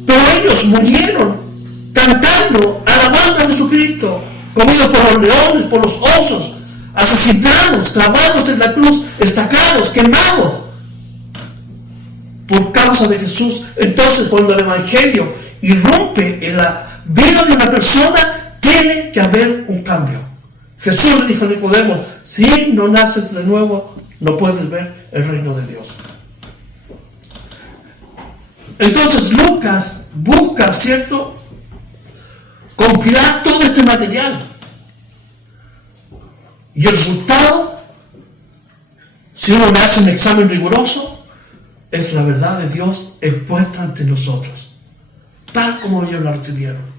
Pero ellos murieron cantando, alabando a Jesucristo, comidos por los leones, por los osos, asesinados, clavados en la cruz, estacados, quemados, por causa de Jesús. Entonces, cuando el Evangelio irrumpe en la vida de una persona, tiene que haber un cambio. Jesús le dijo a Nicodemo, si no naces de nuevo, no puedes ver el reino de Dios. Entonces Lucas busca, ¿cierto?, compilar todo este material. Y el resultado, si uno le hace un examen riguroso, es la verdad de Dios expuesta ante nosotros, tal como ellos la recibieron.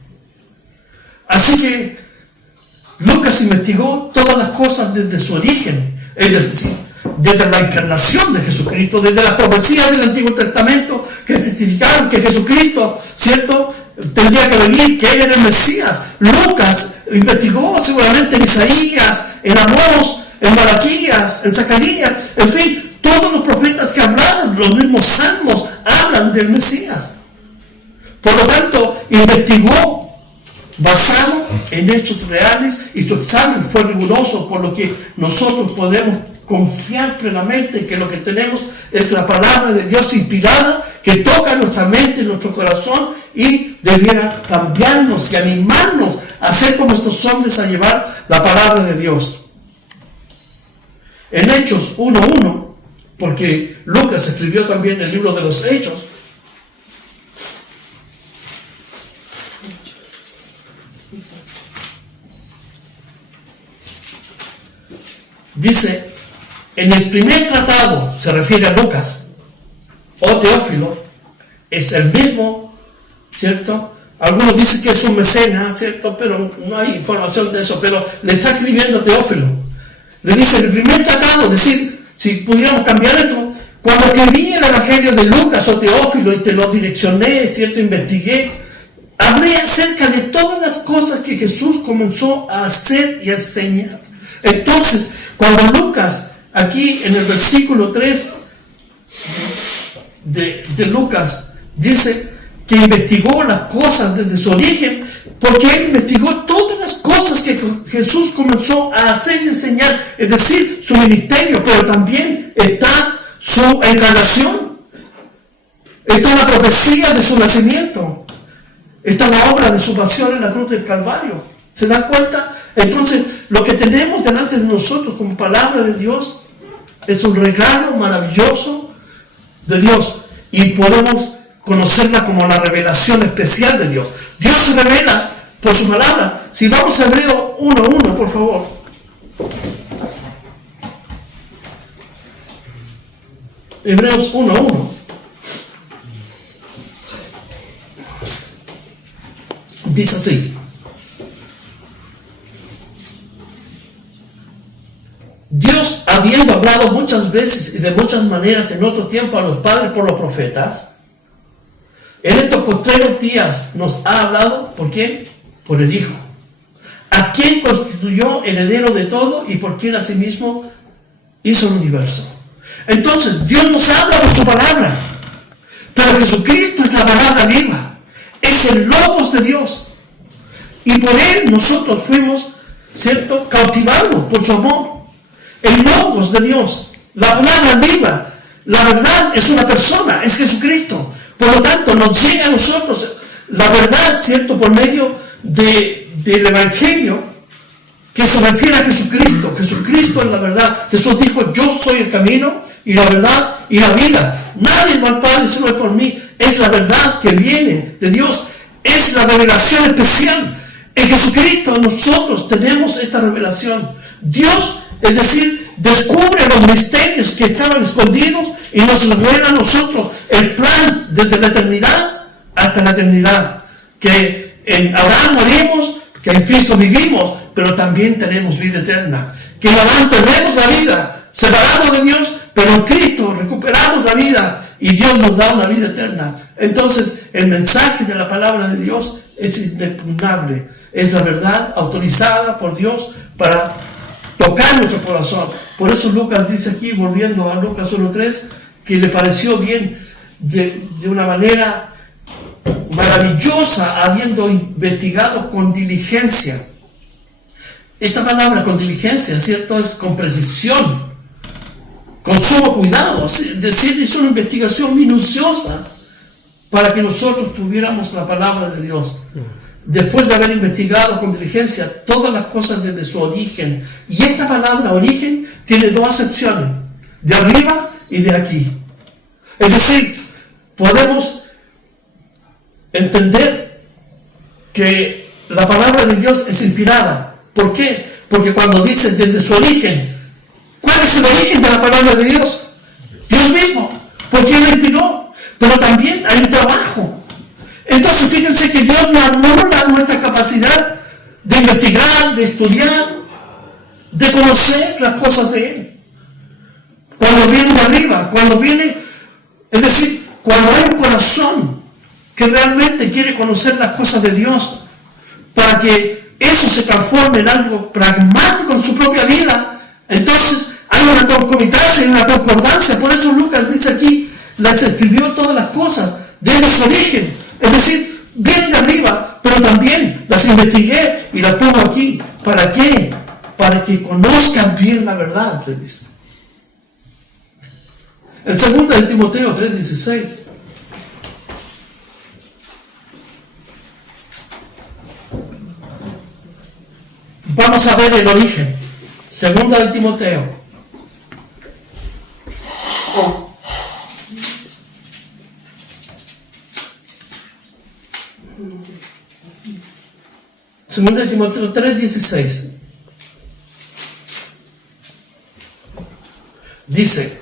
Así que Lucas investigó todas las cosas desde su origen, es decir, desde la encarnación de Jesucristo, desde las profecías del Antiguo Testamento que testificaban que Jesucristo, ¿cierto?, tendría que venir, que Él era el Mesías. Lucas investigó seguramente en Isaías, en Amós, en Malaquías, en Zacarías, en fin, todos los profetas que hablaron, los mismos salmos hablan del Mesías. Por lo tanto, investigó basado en hechos reales y su examen fue riguroso, por lo que nosotros podemos confiar plenamente que lo que tenemos es la palabra de Dios inspirada que toca nuestra mente, nuestro corazón y debiera cambiarnos y animarnos a ser como estos hombres a llevar la palabra de Dios. En Hechos 1:1, porque Lucas escribió también el libro de los Hechos, dice, en el primer tratado, se refiere a Lucas, o Teófilo, es el mismo, ¿cierto? Algunos dicen que es un mecenas, ¿cierto? Pero no hay información de eso, pero le está escribiendo a Teófilo. Le dice, el primer tratado, es decir, si pudiéramos cambiar esto, cuando escribí el Evangelio de Lucas o Teófilo y te lo direccioné, ¿cierto? Investigué, hablé acerca de todas las cosas que Jesús comenzó a hacer y a enseñar. Entonces, cuando Lucas, aquí en el versículo 3 de Lucas, dice que investigó las cosas desde su origen, porque él investigó todas las cosas que Jesús comenzó a hacer y enseñar, es decir, su ministerio, pero también está su encarnación, está la profecía de su nacimiento, está la obra de su pasión en la cruz del Calvario. ¿Se dan cuenta? Entonces, lo que tenemos delante de nosotros como palabra de Dios es un regalo maravilloso de Dios y podemos conocerla como la revelación especial de Dios. Dios se revela por su palabra. Si vamos a Hebreo 1:1, por favor. Hebreos 1:1. Dice así. Dios, habiendo hablado muchas veces y de muchas maneras en otro tiempo a los padres por los profetas, en estos postreros días nos ha hablado, ¿por quién? Por el Hijo, a quien constituyó heredero de todo y por quien asimismo hizo el universo. Entonces, Dios nos habla por su palabra, pero Jesucristo es la palabra viva, es el Logos de Dios. y por Él nosotros fuimos, ¿cierto?, cautivados por su amor. El Logos de Dios, la palabra viva, la verdad es una persona, es Jesucristo. Por lo tanto, nos llega a nosotros la verdad, ¿cierto?, por medio del Evangelio, que se refiere a Jesucristo. Jesucristo es la verdad. Jesús dijo, yo soy el camino y la verdad y la vida. Nadie va al Padre sino por mí. Es la verdad que viene de Dios. Es la revelación especial. En Jesucristo nosotros tenemos esta revelación. Dios, es decir, descubre los misterios que estaban escondidos y nos revela a nosotros el plan desde la eternidad hasta la eternidad. Que en Adán morimos, que en Cristo vivimos, pero también tenemos vida eterna. Que en Adán perdemos la vida, separados de Dios, pero en Cristo recuperamos la vida y Dios nos da una vida eterna. Entonces, el mensaje de la palabra de Dios es inexpugnable. Es la verdad autorizada por Dios para tocar nuestro corazón. Por eso Lucas dice aquí, volviendo a Lucas 1:3, que le pareció bien de una manera maravillosa, habiendo investigado con diligencia. Esta palabra con diligencia, ¿cierto?, es con precisión, con sumo cuidado. Es decir, es una investigación minuciosa para que nosotros tuviéramos la palabra de Dios. Después de haber investigado con diligencia todas las cosas desde su origen. Y esta palabra origen tiene dos acepciones, de arriba y de aquí. Es decir, podemos entender que la palabra de Dios es inspirada. ¿Por qué? Porque cuando dice desde su origen, ¿cuál es el origen de la palabra de Dios? Dios mismo, porque Él la inspiró. Pero también hay un trabajo. Entonces fíjense que Dios no anula nuestra capacidad de investigar, de estudiar, de conocer las cosas de Él. Cuando viene de arriba, cuando viene, es decir, cuando hay un corazón que realmente quiere conocer las cosas de Dios, para que eso se transforme en algo pragmático en su propia vida, entonces hay una concomitancia y una concordancia. Por eso Lucas dice aquí, las escribió todas las cosas desde su origen. Es decir, bien de arriba, pero también las investigué y las pongo aquí. ¿Para qué? Para que conozcan bien la verdad, le dice. En 2 de Timoteo 3:16. Vamos a ver el origen. 2 de Timoteo. Segunda de Timoteo 3:16 dice,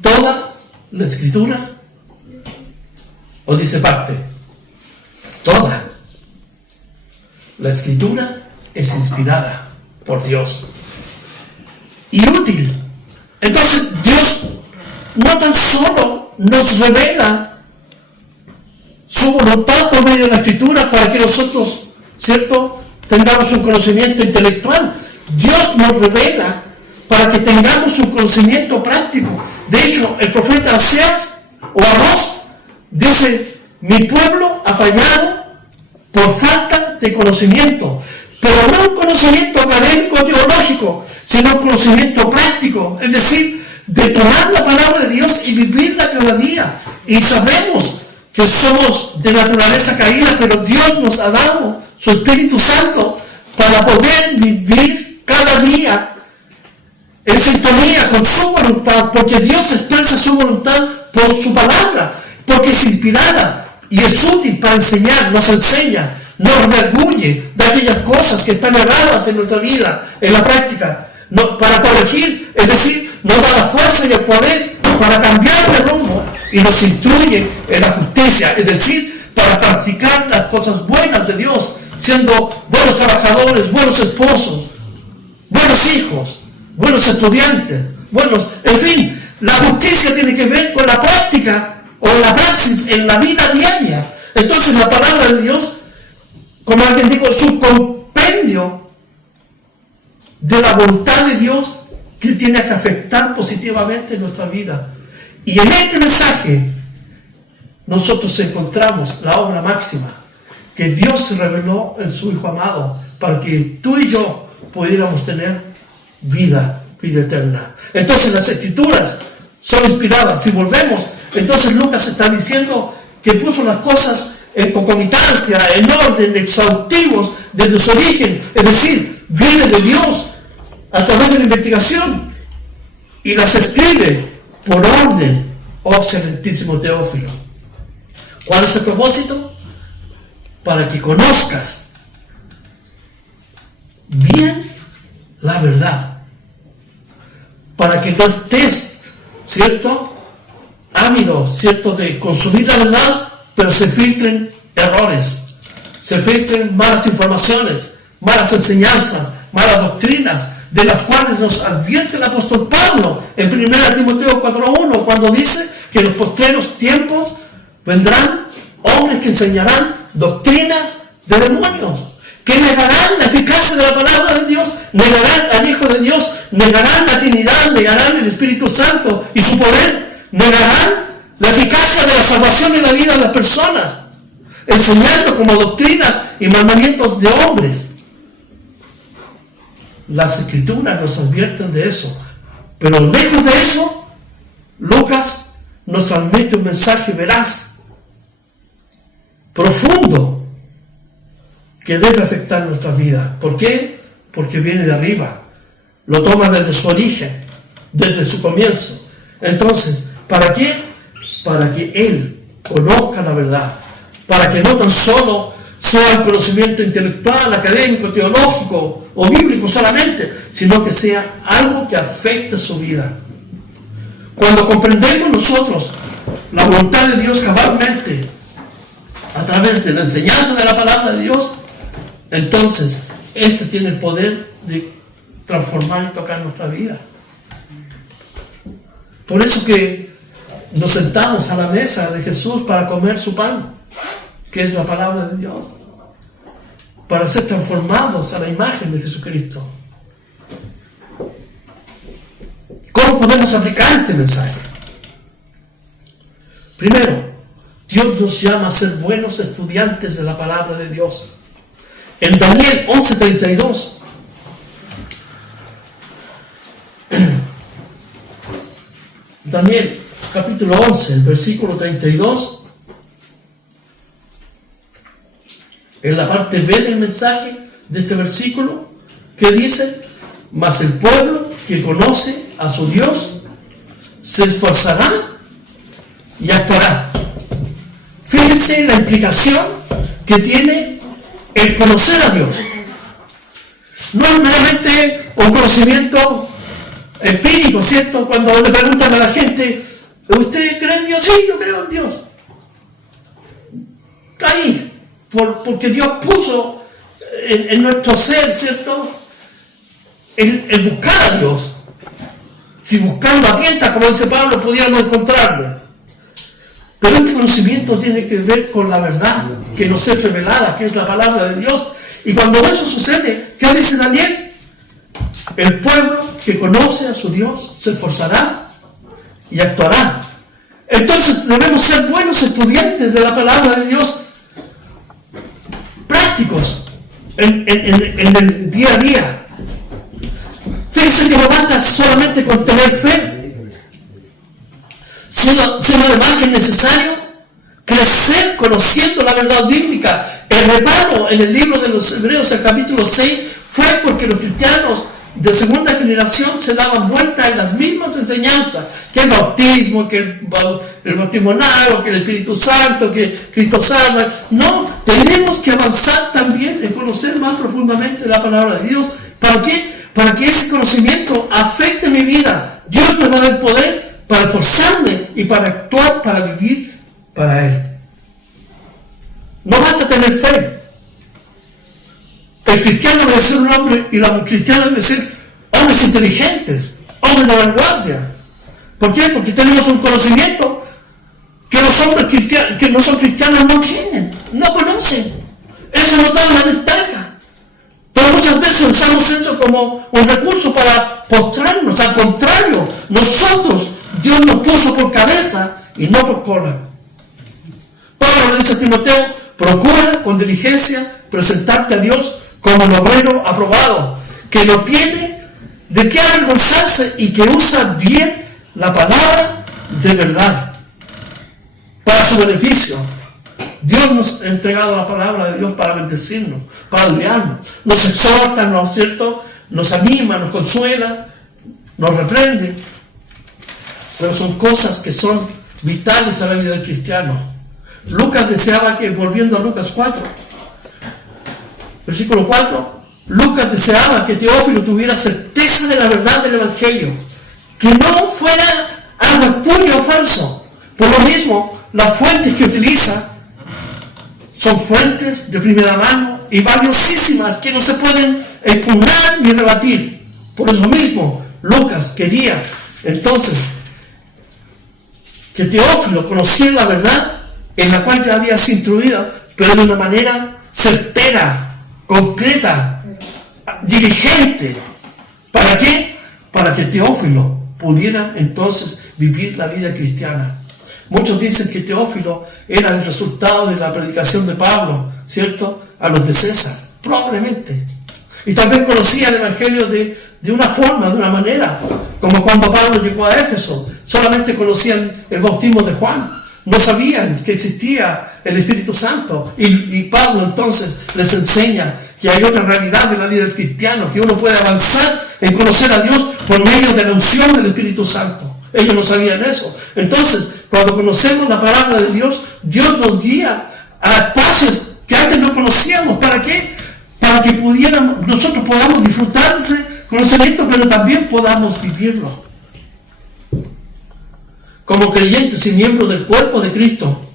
toda la escritura, o dice parte, toda la escritura es inspirada por Dios y útil. Entonces Dios no tan solo nos revela su voluntad por medio de la escritura para que nosotros, ¿cierto?, tengamos un conocimiento intelectual. Dios nos revela para que tengamos un conocimiento práctico. De hecho, el profeta Oseas o Amós dice, mi pueblo ha fallado por falta de conocimiento. Pero no un conocimiento académico teológico, sino un conocimiento práctico. Es decir, de tomar la palabra de Dios y vivirla cada día. Y sabemos que somos de naturaleza caída, pero Dios nos ha dado su Espíritu Santo para poder vivir cada día en sintonía con su voluntad, porque Dios expresa su voluntad por su palabra, porque es inspirada y es útil para enseñar, nos enseña, nos redarguye de aquellas cosas que están erradas en nuestra vida, en la práctica, para corregir, es decir, nos da la fuerza y el poder para cambiar de rumbo y nos instruye en la justicia, es decir, para practicar las cosas buenas de Dios, siendo buenos trabajadores, buenos esposos, buenos hijos, buenos estudiantes, buenos, en fin, la justicia tiene que ver con la práctica o la praxis en la vida diaria. Entonces la palabra de Dios, como alguien dijo, es un compendio de la voluntad de Dios que tiene que afectar positivamente nuestra vida. Y en este mensaje nosotros encontramos la obra máxima, que Dios se reveló en su Hijo amado para que tú y yo pudiéramos tener vida eterna. Entonces las Escrituras son inspiradas. Si volvemos, entonces Lucas está diciendo que puso las cosas en concomitancia, en orden, exhaustivos desde su origen, es decir, viene de Dios a través de la investigación y las escribe por orden, oh excelentísimo Teófilo. ¿Cuál es el propósito? Para que conozcas bien la verdad, para que no estés, ¿cierto?, ávido, ¿cierto?, de consumir la verdad, pero se filtren errores, se filtren malas informaciones, malas enseñanzas, malas doctrinas, de las cuales nos advierte el apóstol Pablo en 1 Timoteo 4:1, cuando dice que en los postreros tiempos vendrán hombres que enseñarán doctrinas de demonios, que negarán la eficacia de la palabra de Dios, negarán al Hijo de Dios, negarán la Trinidad, negarán el Espíritu Santo y su poder, negarán la eficacia de la salvación en la vida de las personas, enseñando como doctrinas y mandamientos de hombres. Las Escrituras nos advierten de eso, pero lejos de eso, Lucas nos transmite un mensaje veraz, profundo, que debe afectar nuestra vida. ¿Por qué? Porque viene de arriba, lo toma desde su origen, desde su comienzo. Entonces, ¿para qué? Para que Él conozca la verdad, para que no tan solo sea un conocimiento intelectual, académico, teológico o bíblico solamente, sino que sea algo que afecte su vida. Cuando comprendemos nosotros la voluntad de Dios cabalmente a través de la enseñanza de la palabra de Dios, entonces este tiene el poder de transformar y tocar nuestra vida. Por eso que nos sentamos a la mesa de Jesús para comer su pan, que es la palabra de Dios, para ser transformados a la imagen de Jesucristo. ¿Cómo podemos aplicar este mensaje? Primero, Dios nos llama a ser buenos estudiantes de la palabra de Dios. En Daniel 11:32, Daniel capítulo 11, el versículo 32, en la parte B del mensaje de este versículo, que dice: mas el pueblo que conoce a su Dios se esforzará y actuará. Fíjense la implicación que tiene el conocer a Dios. No es meramente un conocimiento empírico, ¿cierto? Cuando le preguntan a la gente: ¿usted cree en Dios? Sí, yo creo en Dios. Está ahí, porque Dios puso en nuestro ser, ¿cierto?, el buscar a Dios. Si buscando a tientas, como dice Pablo, pudiéramos encontrarlo. Pero este conocimiento tiene que ver con la verdad que nos es revelada, que es la palabra de Dios. Y cuando eso sucede, ¿qué dice Daniel? El pueblo que conoce a su Dios se esforzará y actuará. Entonces debemos ser buenos estudiantes de la palabra de Dios, prácticos en el día a día. Fíjense que no basta solamente con tener fe, sino además que es necesario crecer conociendo la verdad bíblica. El reparo en el libro de los Hebreos, el capítulo 6, fue porque los cristianos de segunda generación se daban vuelta en las mismas enseñanzas, que el bautismo, que el bautismo en agua, que el Espíritu Santo, que Cristo salva. No, tenemos que avanzar también en conocer más profundamente la palabra de Dios. ¿Para qué? Para que ese conocimiento afecte mi vida. Dios me va a dar poder para esforzarme y para actuar, para vivir para Él. No basta tener fe. El cristiano debe ser un hombre, y la cristiana debe ser hombres inteligentes, hombres de vanguardia. ¿Por qué? Porque tenemos un conocimiento que los hombres que no son cristianos no tienen, no conocen. Eso nos da una ventaja. Pero muchas veces usamos eso como un recurso para postrarnos. Al contrario, nosotros, Dios nos puso por cabeza y no por cola. Pablo le dice a Timoteo: Procura con diligencia presentarte a Dios como un obrero aprobado, que no tiene de qué avergonzarse y que usa bien la palabra de verdad para su beneficio. Dios nos ha entregado la palabra de Dios para bendecirnos, para ayudarnos. Nos exhorta, ¿no es cierto? Nos anima, nos consuela, nos reprende. Pero son cosas que son vitales a la vida del cristiano. Lucas deseaba que, volviendo a Lucas 4, versículo 4, Lucas deseaba que Teófilo tuviera certeza de la verdad del Evangelio, que no fuera algo espurio o falso. Por lo mismo, las fuentes que utiliza son fuentes de primera mano y valiosísimas que no se pueden impugnar ni rebatir. Por eso mismo, Lucas quería entonces que Teófilo conociera la verdad en la cual ya había sido instruida, pero de una manera certera, concreta, diligente. ¿Para qué? Para que Teófilo pudiera entonces vivir la vida cristiana. Muchos dicen que Teófilo era el resultado de la predicación de Pablo, ¿cierto?, a los de César, probablemente. Y tal vez conocía el Evangelio de una forma, de una manera, como cuando Pablo llegó a Éfeso. Solamente conocían el bautismo de Juan, no sabían que existía el Espíritu Santo. Y Pablo entonces les enseña que hay otra realidad de la vida del cristiano, que uno puede avanzar en conocer a Dios por medio de la unción del Espíritu Santo. Ellos no sabían eso. Entonces, cuando conocemos la palabra de Dios, Dios nos guía a espacios que antes no conocíamos. ¿Para qué? Para que nosotros podamos disfrutar de ese conocimiento, pero también podamos vivirlo. Como creyentes y miembros del cuerpo de Cristo,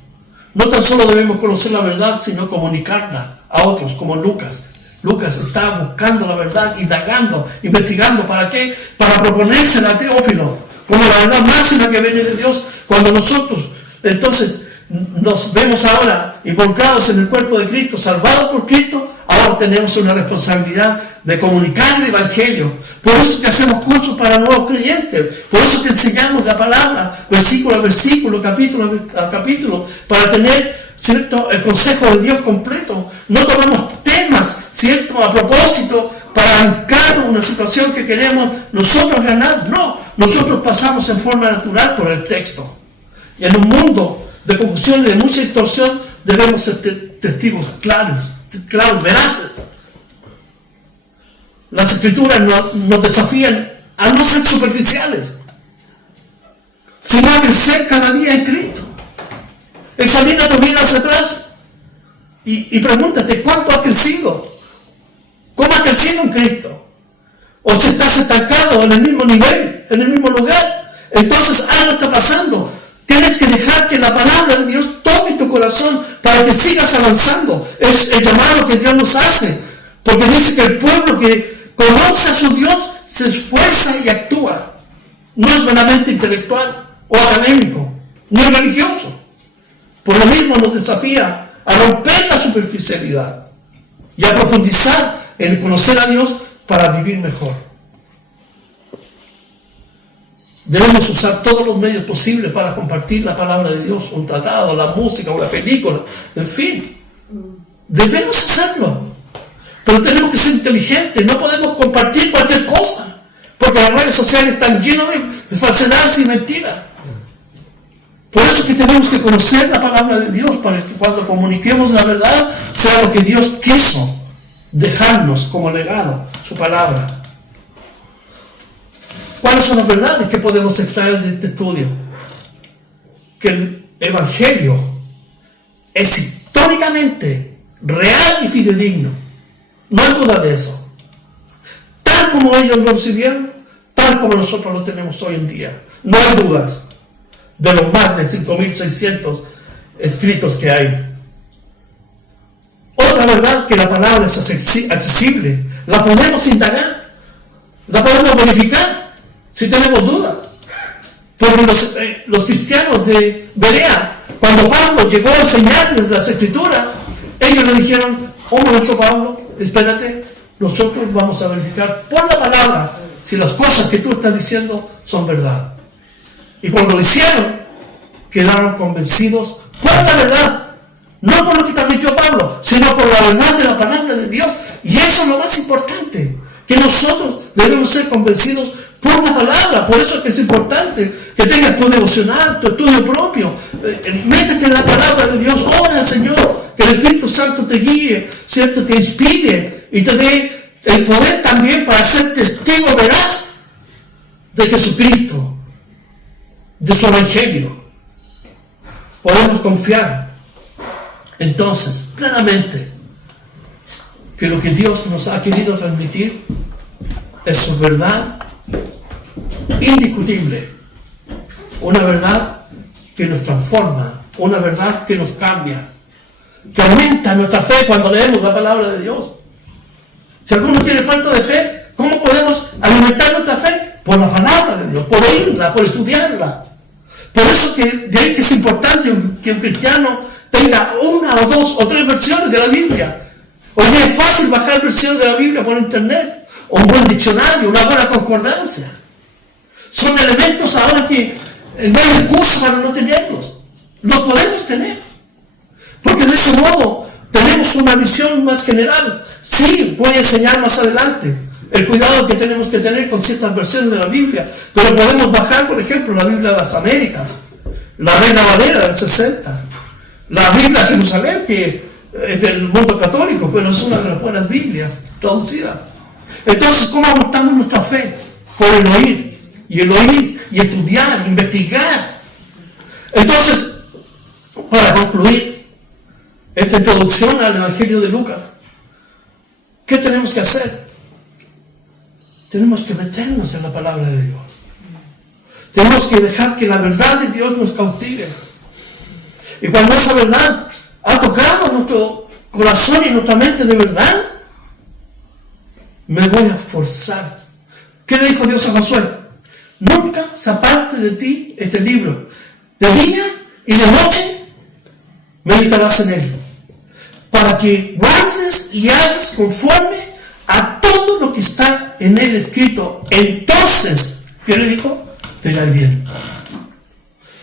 no tan solo debemos conocer la verdad, sino comunicarla a otros, como Lucas. Lucas está buscando la verdad, indagando, investigando. ¿Para qué? Para proponérsela a Teófilo como la verdad máxima que viene de Dios. Cuando nosotros entonces nos vemos ahora involucrados en el cuerpo de Cristo, salvados por Cristo, ahora tenemos una responsabilidad de comunicar el Evangelio. Por eso que hacemos cursos para nuevos creyentes, por eso que enseñamos la palabra, versículo a versículo, capítulo a capítulo, para tener, ¿cierto?, el consejo de Dios completo. No tomamos temas, ¿cierto?, a propósito para arrancar una situación que queremos nosotros ganar. No, nosotros pasamos en forma natural por el texto. Y en un mundo de confusión y de mucha distorsión debemos ser testigos claros, veraces. Las Escrituras nos desafían a no ser superficiales, sino a crecer cada día en Cristo. Examina tu vida hacia atrás y pregúntate, ¿cuánto has crecido? ¿Cómo has crecido en Cristo? ¿O si estás estancado en el mismo nivel, en el mismo lugar? Entonces algo está pasando. Tienes que dejar que la palabra de Dios tome tu corazón para que sigas avanzando. Es el llamado que Dios nos hace. Porque dice que el pueblo que conoce a su Dios se esfuerza y actúa. No es meramente intelectual o académico, ni religioso. Por lo mismo nos desafía a romper la superficialidad y a profundizar en conocer a Dios para vivir mejor. Debemos usar todos los medios posibles para compartir la palabra de Dios, un tratado, la música, una película, en fin. Debemos hacerlo. Pero tenemos que ser inteligentes, no podemos compartir cualquier cosa, porque las redes sociales están llenas de falsedades y mentiras. Por eso es que tenemos que conocer la palabra de Dios, para que cuando comuniquemos la verdad, sea lo que Dios quiso dejarnos como legado, su palabra. ¿Cuáles son las verdades que podemos extraer de este estudio? Que el Evangelio es históricamente real y fidedigno. No hay duda de eso. Tal como ellos lo recibieron, tal como nosotros lo tenemos hoy en día. No hay dudas de los más de 5.600 escritos que hay. Otra verdad, que la palabra es accesible. La podemos indagar, la podemos verificar si tenemos dudas. Porque los cristianos de Berea, cuando Pablo llegó a enseñarles las Escrituras, ellos le dijeron: un momento, Pablo, espérate, nosotros vamos a verificar por la palabra si las cosas que tú estás diciendo son verdad. Y cuando lo hicieron, quedaron convencidos por la verdad No por lo que transmitió Pablo, sino por la verdad de la palabra de Dios. Y eso es lo más importante, que nosotros debemos ser convencidos por la palabra. Por eso es que es importante que tengas tu devocional, tu estudio propio. Métete en la palabra de Dios, ora al Señor, que el Espíritu Santo te guíe, ¿cierto? Te inspire y te dé el poder también para ser testigo veraz de Jesucristo, de su evangelio. Podemos confiar entonces plenamente que lo que Dios nos ha querido transmitir es su verdad indiscutible, una verdad que nos transforma, una verdad que nos cambia, que aumenta nuestra fe cuando leemos la palabra de Dios. Si alguno tiene falta de fe, ¿cómo podemos alimentar nuestra fe? Por la palabra de Dios, por oírla, por estudiarla. Por eso que de ahí que es importante que un cristiano tenga una o dos o tres versiones de la Biblia. Hoy día es fácil bajar versiones de la Biblia por internet, o un buen diccionario, una buena concordancia. Son elementos ahora que no hay excusa para no tenerlos. Los podemos tener. Porque de ese modo tenemos una visión más general. Sí, voy a enseñar más adelante el cuidado que tenemos que tener con ciertas versiones de la Biblia. Pero podemos bajar, por ejemplo, la Biblia de las Américas, la Reina Valera del 60, la Biblia de Jerusalén, que es del mundo católico, pero es una de las buenas Biblias traducidas. Entonces, ¿cómo aumentamos nuestra fe? Por el oír, y el oír, y estudiar, investigar. Entonces, para concluir esta introducción al Evangelio de Lucas, ¿qué tenemos que hacer? Tenemos que meternos en la palabra de Dios. Tenemos que dejar que la verdad de Dios nos cautive. Y cuando esa verdad ha tocado nuestro corazón y nuestra mente de verdad, me voy a esforzar. ¿Qué le dijo Dios a Josué? Nunca se aparte de ti este libro. De día y de noche meditarás en él, para que guardes y hagas conforme a todo lo que está en él escrito. Entonces, ¿qué le dijo? Te irá bien.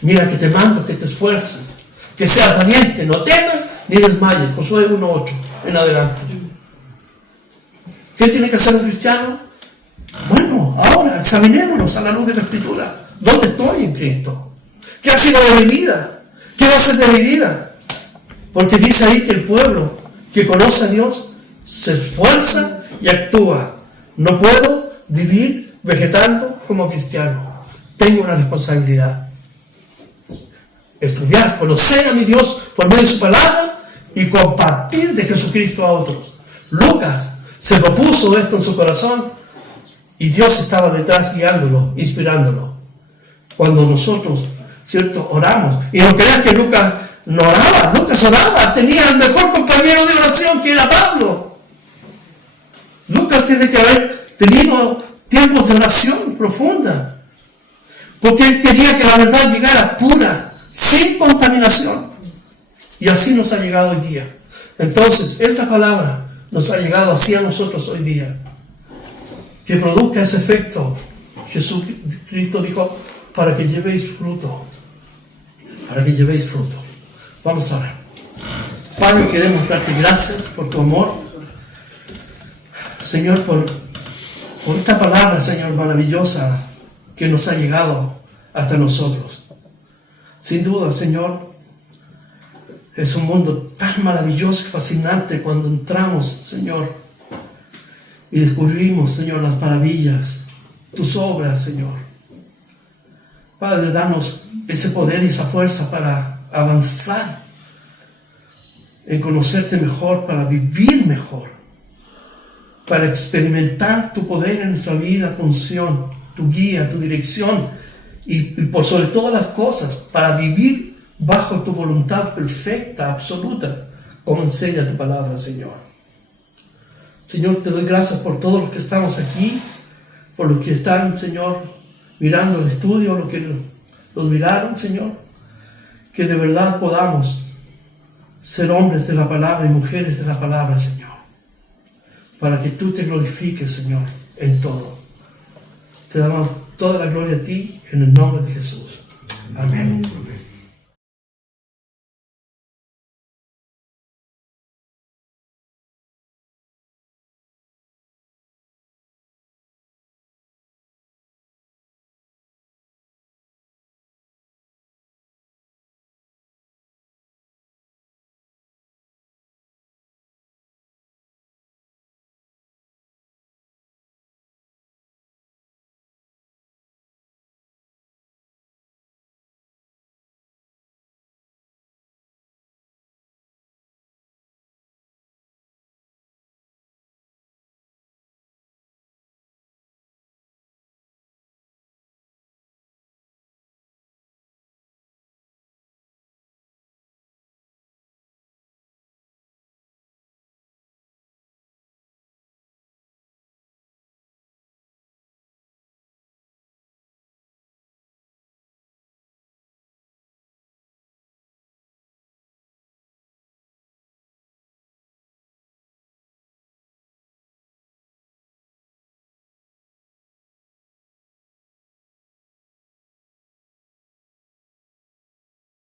Mira que te mando que te esfuerces, que seas valiente, no temas ni desmayes. Josué 1:8 en adelante. ¿Qué tiene que hacer un cristiano? Bueno, ahora examinémonos a la luz de la Escritura. ¿Dónde estoy en Cristo? ¿Qué ha sido de mi vida? ¿Qué va a ser de mi vida? Porque dice ahí que el pueblo que conoce a Dios se esfuerza y actúa. No puedo vivir vegetando como cristiano. Tengo una responsabilidad. Estudiar, conocer a mi Dios por medio de su palabra y compartir de Jesucristo a otros. Lucas se propuso esto en su corazón y Dios estaba detrás guiándolo, inspirándolo. Cuando nosotros, ¿cierto?, oramos. Y no creas que Lucas no oraba. Lucas oraba. Tenía el mejor compañero de oración, que era Pablo. Lucas tiene que haber tenido tiempos de oración profunda, porque él quería que la verdad llegara pura, sin contaminación. Y así nos ha llegado hoy día. Entonces, esta palabra nos ha llegado así a nosotros hoy día. Que produzca ese efecto. Jesucristo dijo, para que llevéis fruto. Para que llevéis fruto. Vamos a orar. Padre, queremos darte gracias por tu amor. Señor, por esta palabra, Señor, maravillosa que nos ha llegado hasta nosotros. Sin duda, Señor, es un mundo tan maravilloso y fascinante cuando entramos, Señor, y descubrimos, Señor, las maravillas, tus obras, Señor. Padre, danos ese poder y esa fuerza para avanzar en conocerte mejor, para vivir mejor, para experimentar tu poder en nuestra vida, tu unción, tu guía, tu dirección, y por sobre todas las cosas, para vivir bajo tu voluntad perfecta, absoluta, como enseña tu palabra, Señor. Señor, te doy gracias por todos los que estamos aquí, por los que están, Señor, mirando el estudio, los que los miraron, Señor, que de verdad podamos ser hombres de la palabra y mujeres de la palabra, Señor, para que tú te glorifiques, Señor, en todo. Te damos toda la gloria a ti, en el nombre de Jesús. Amén.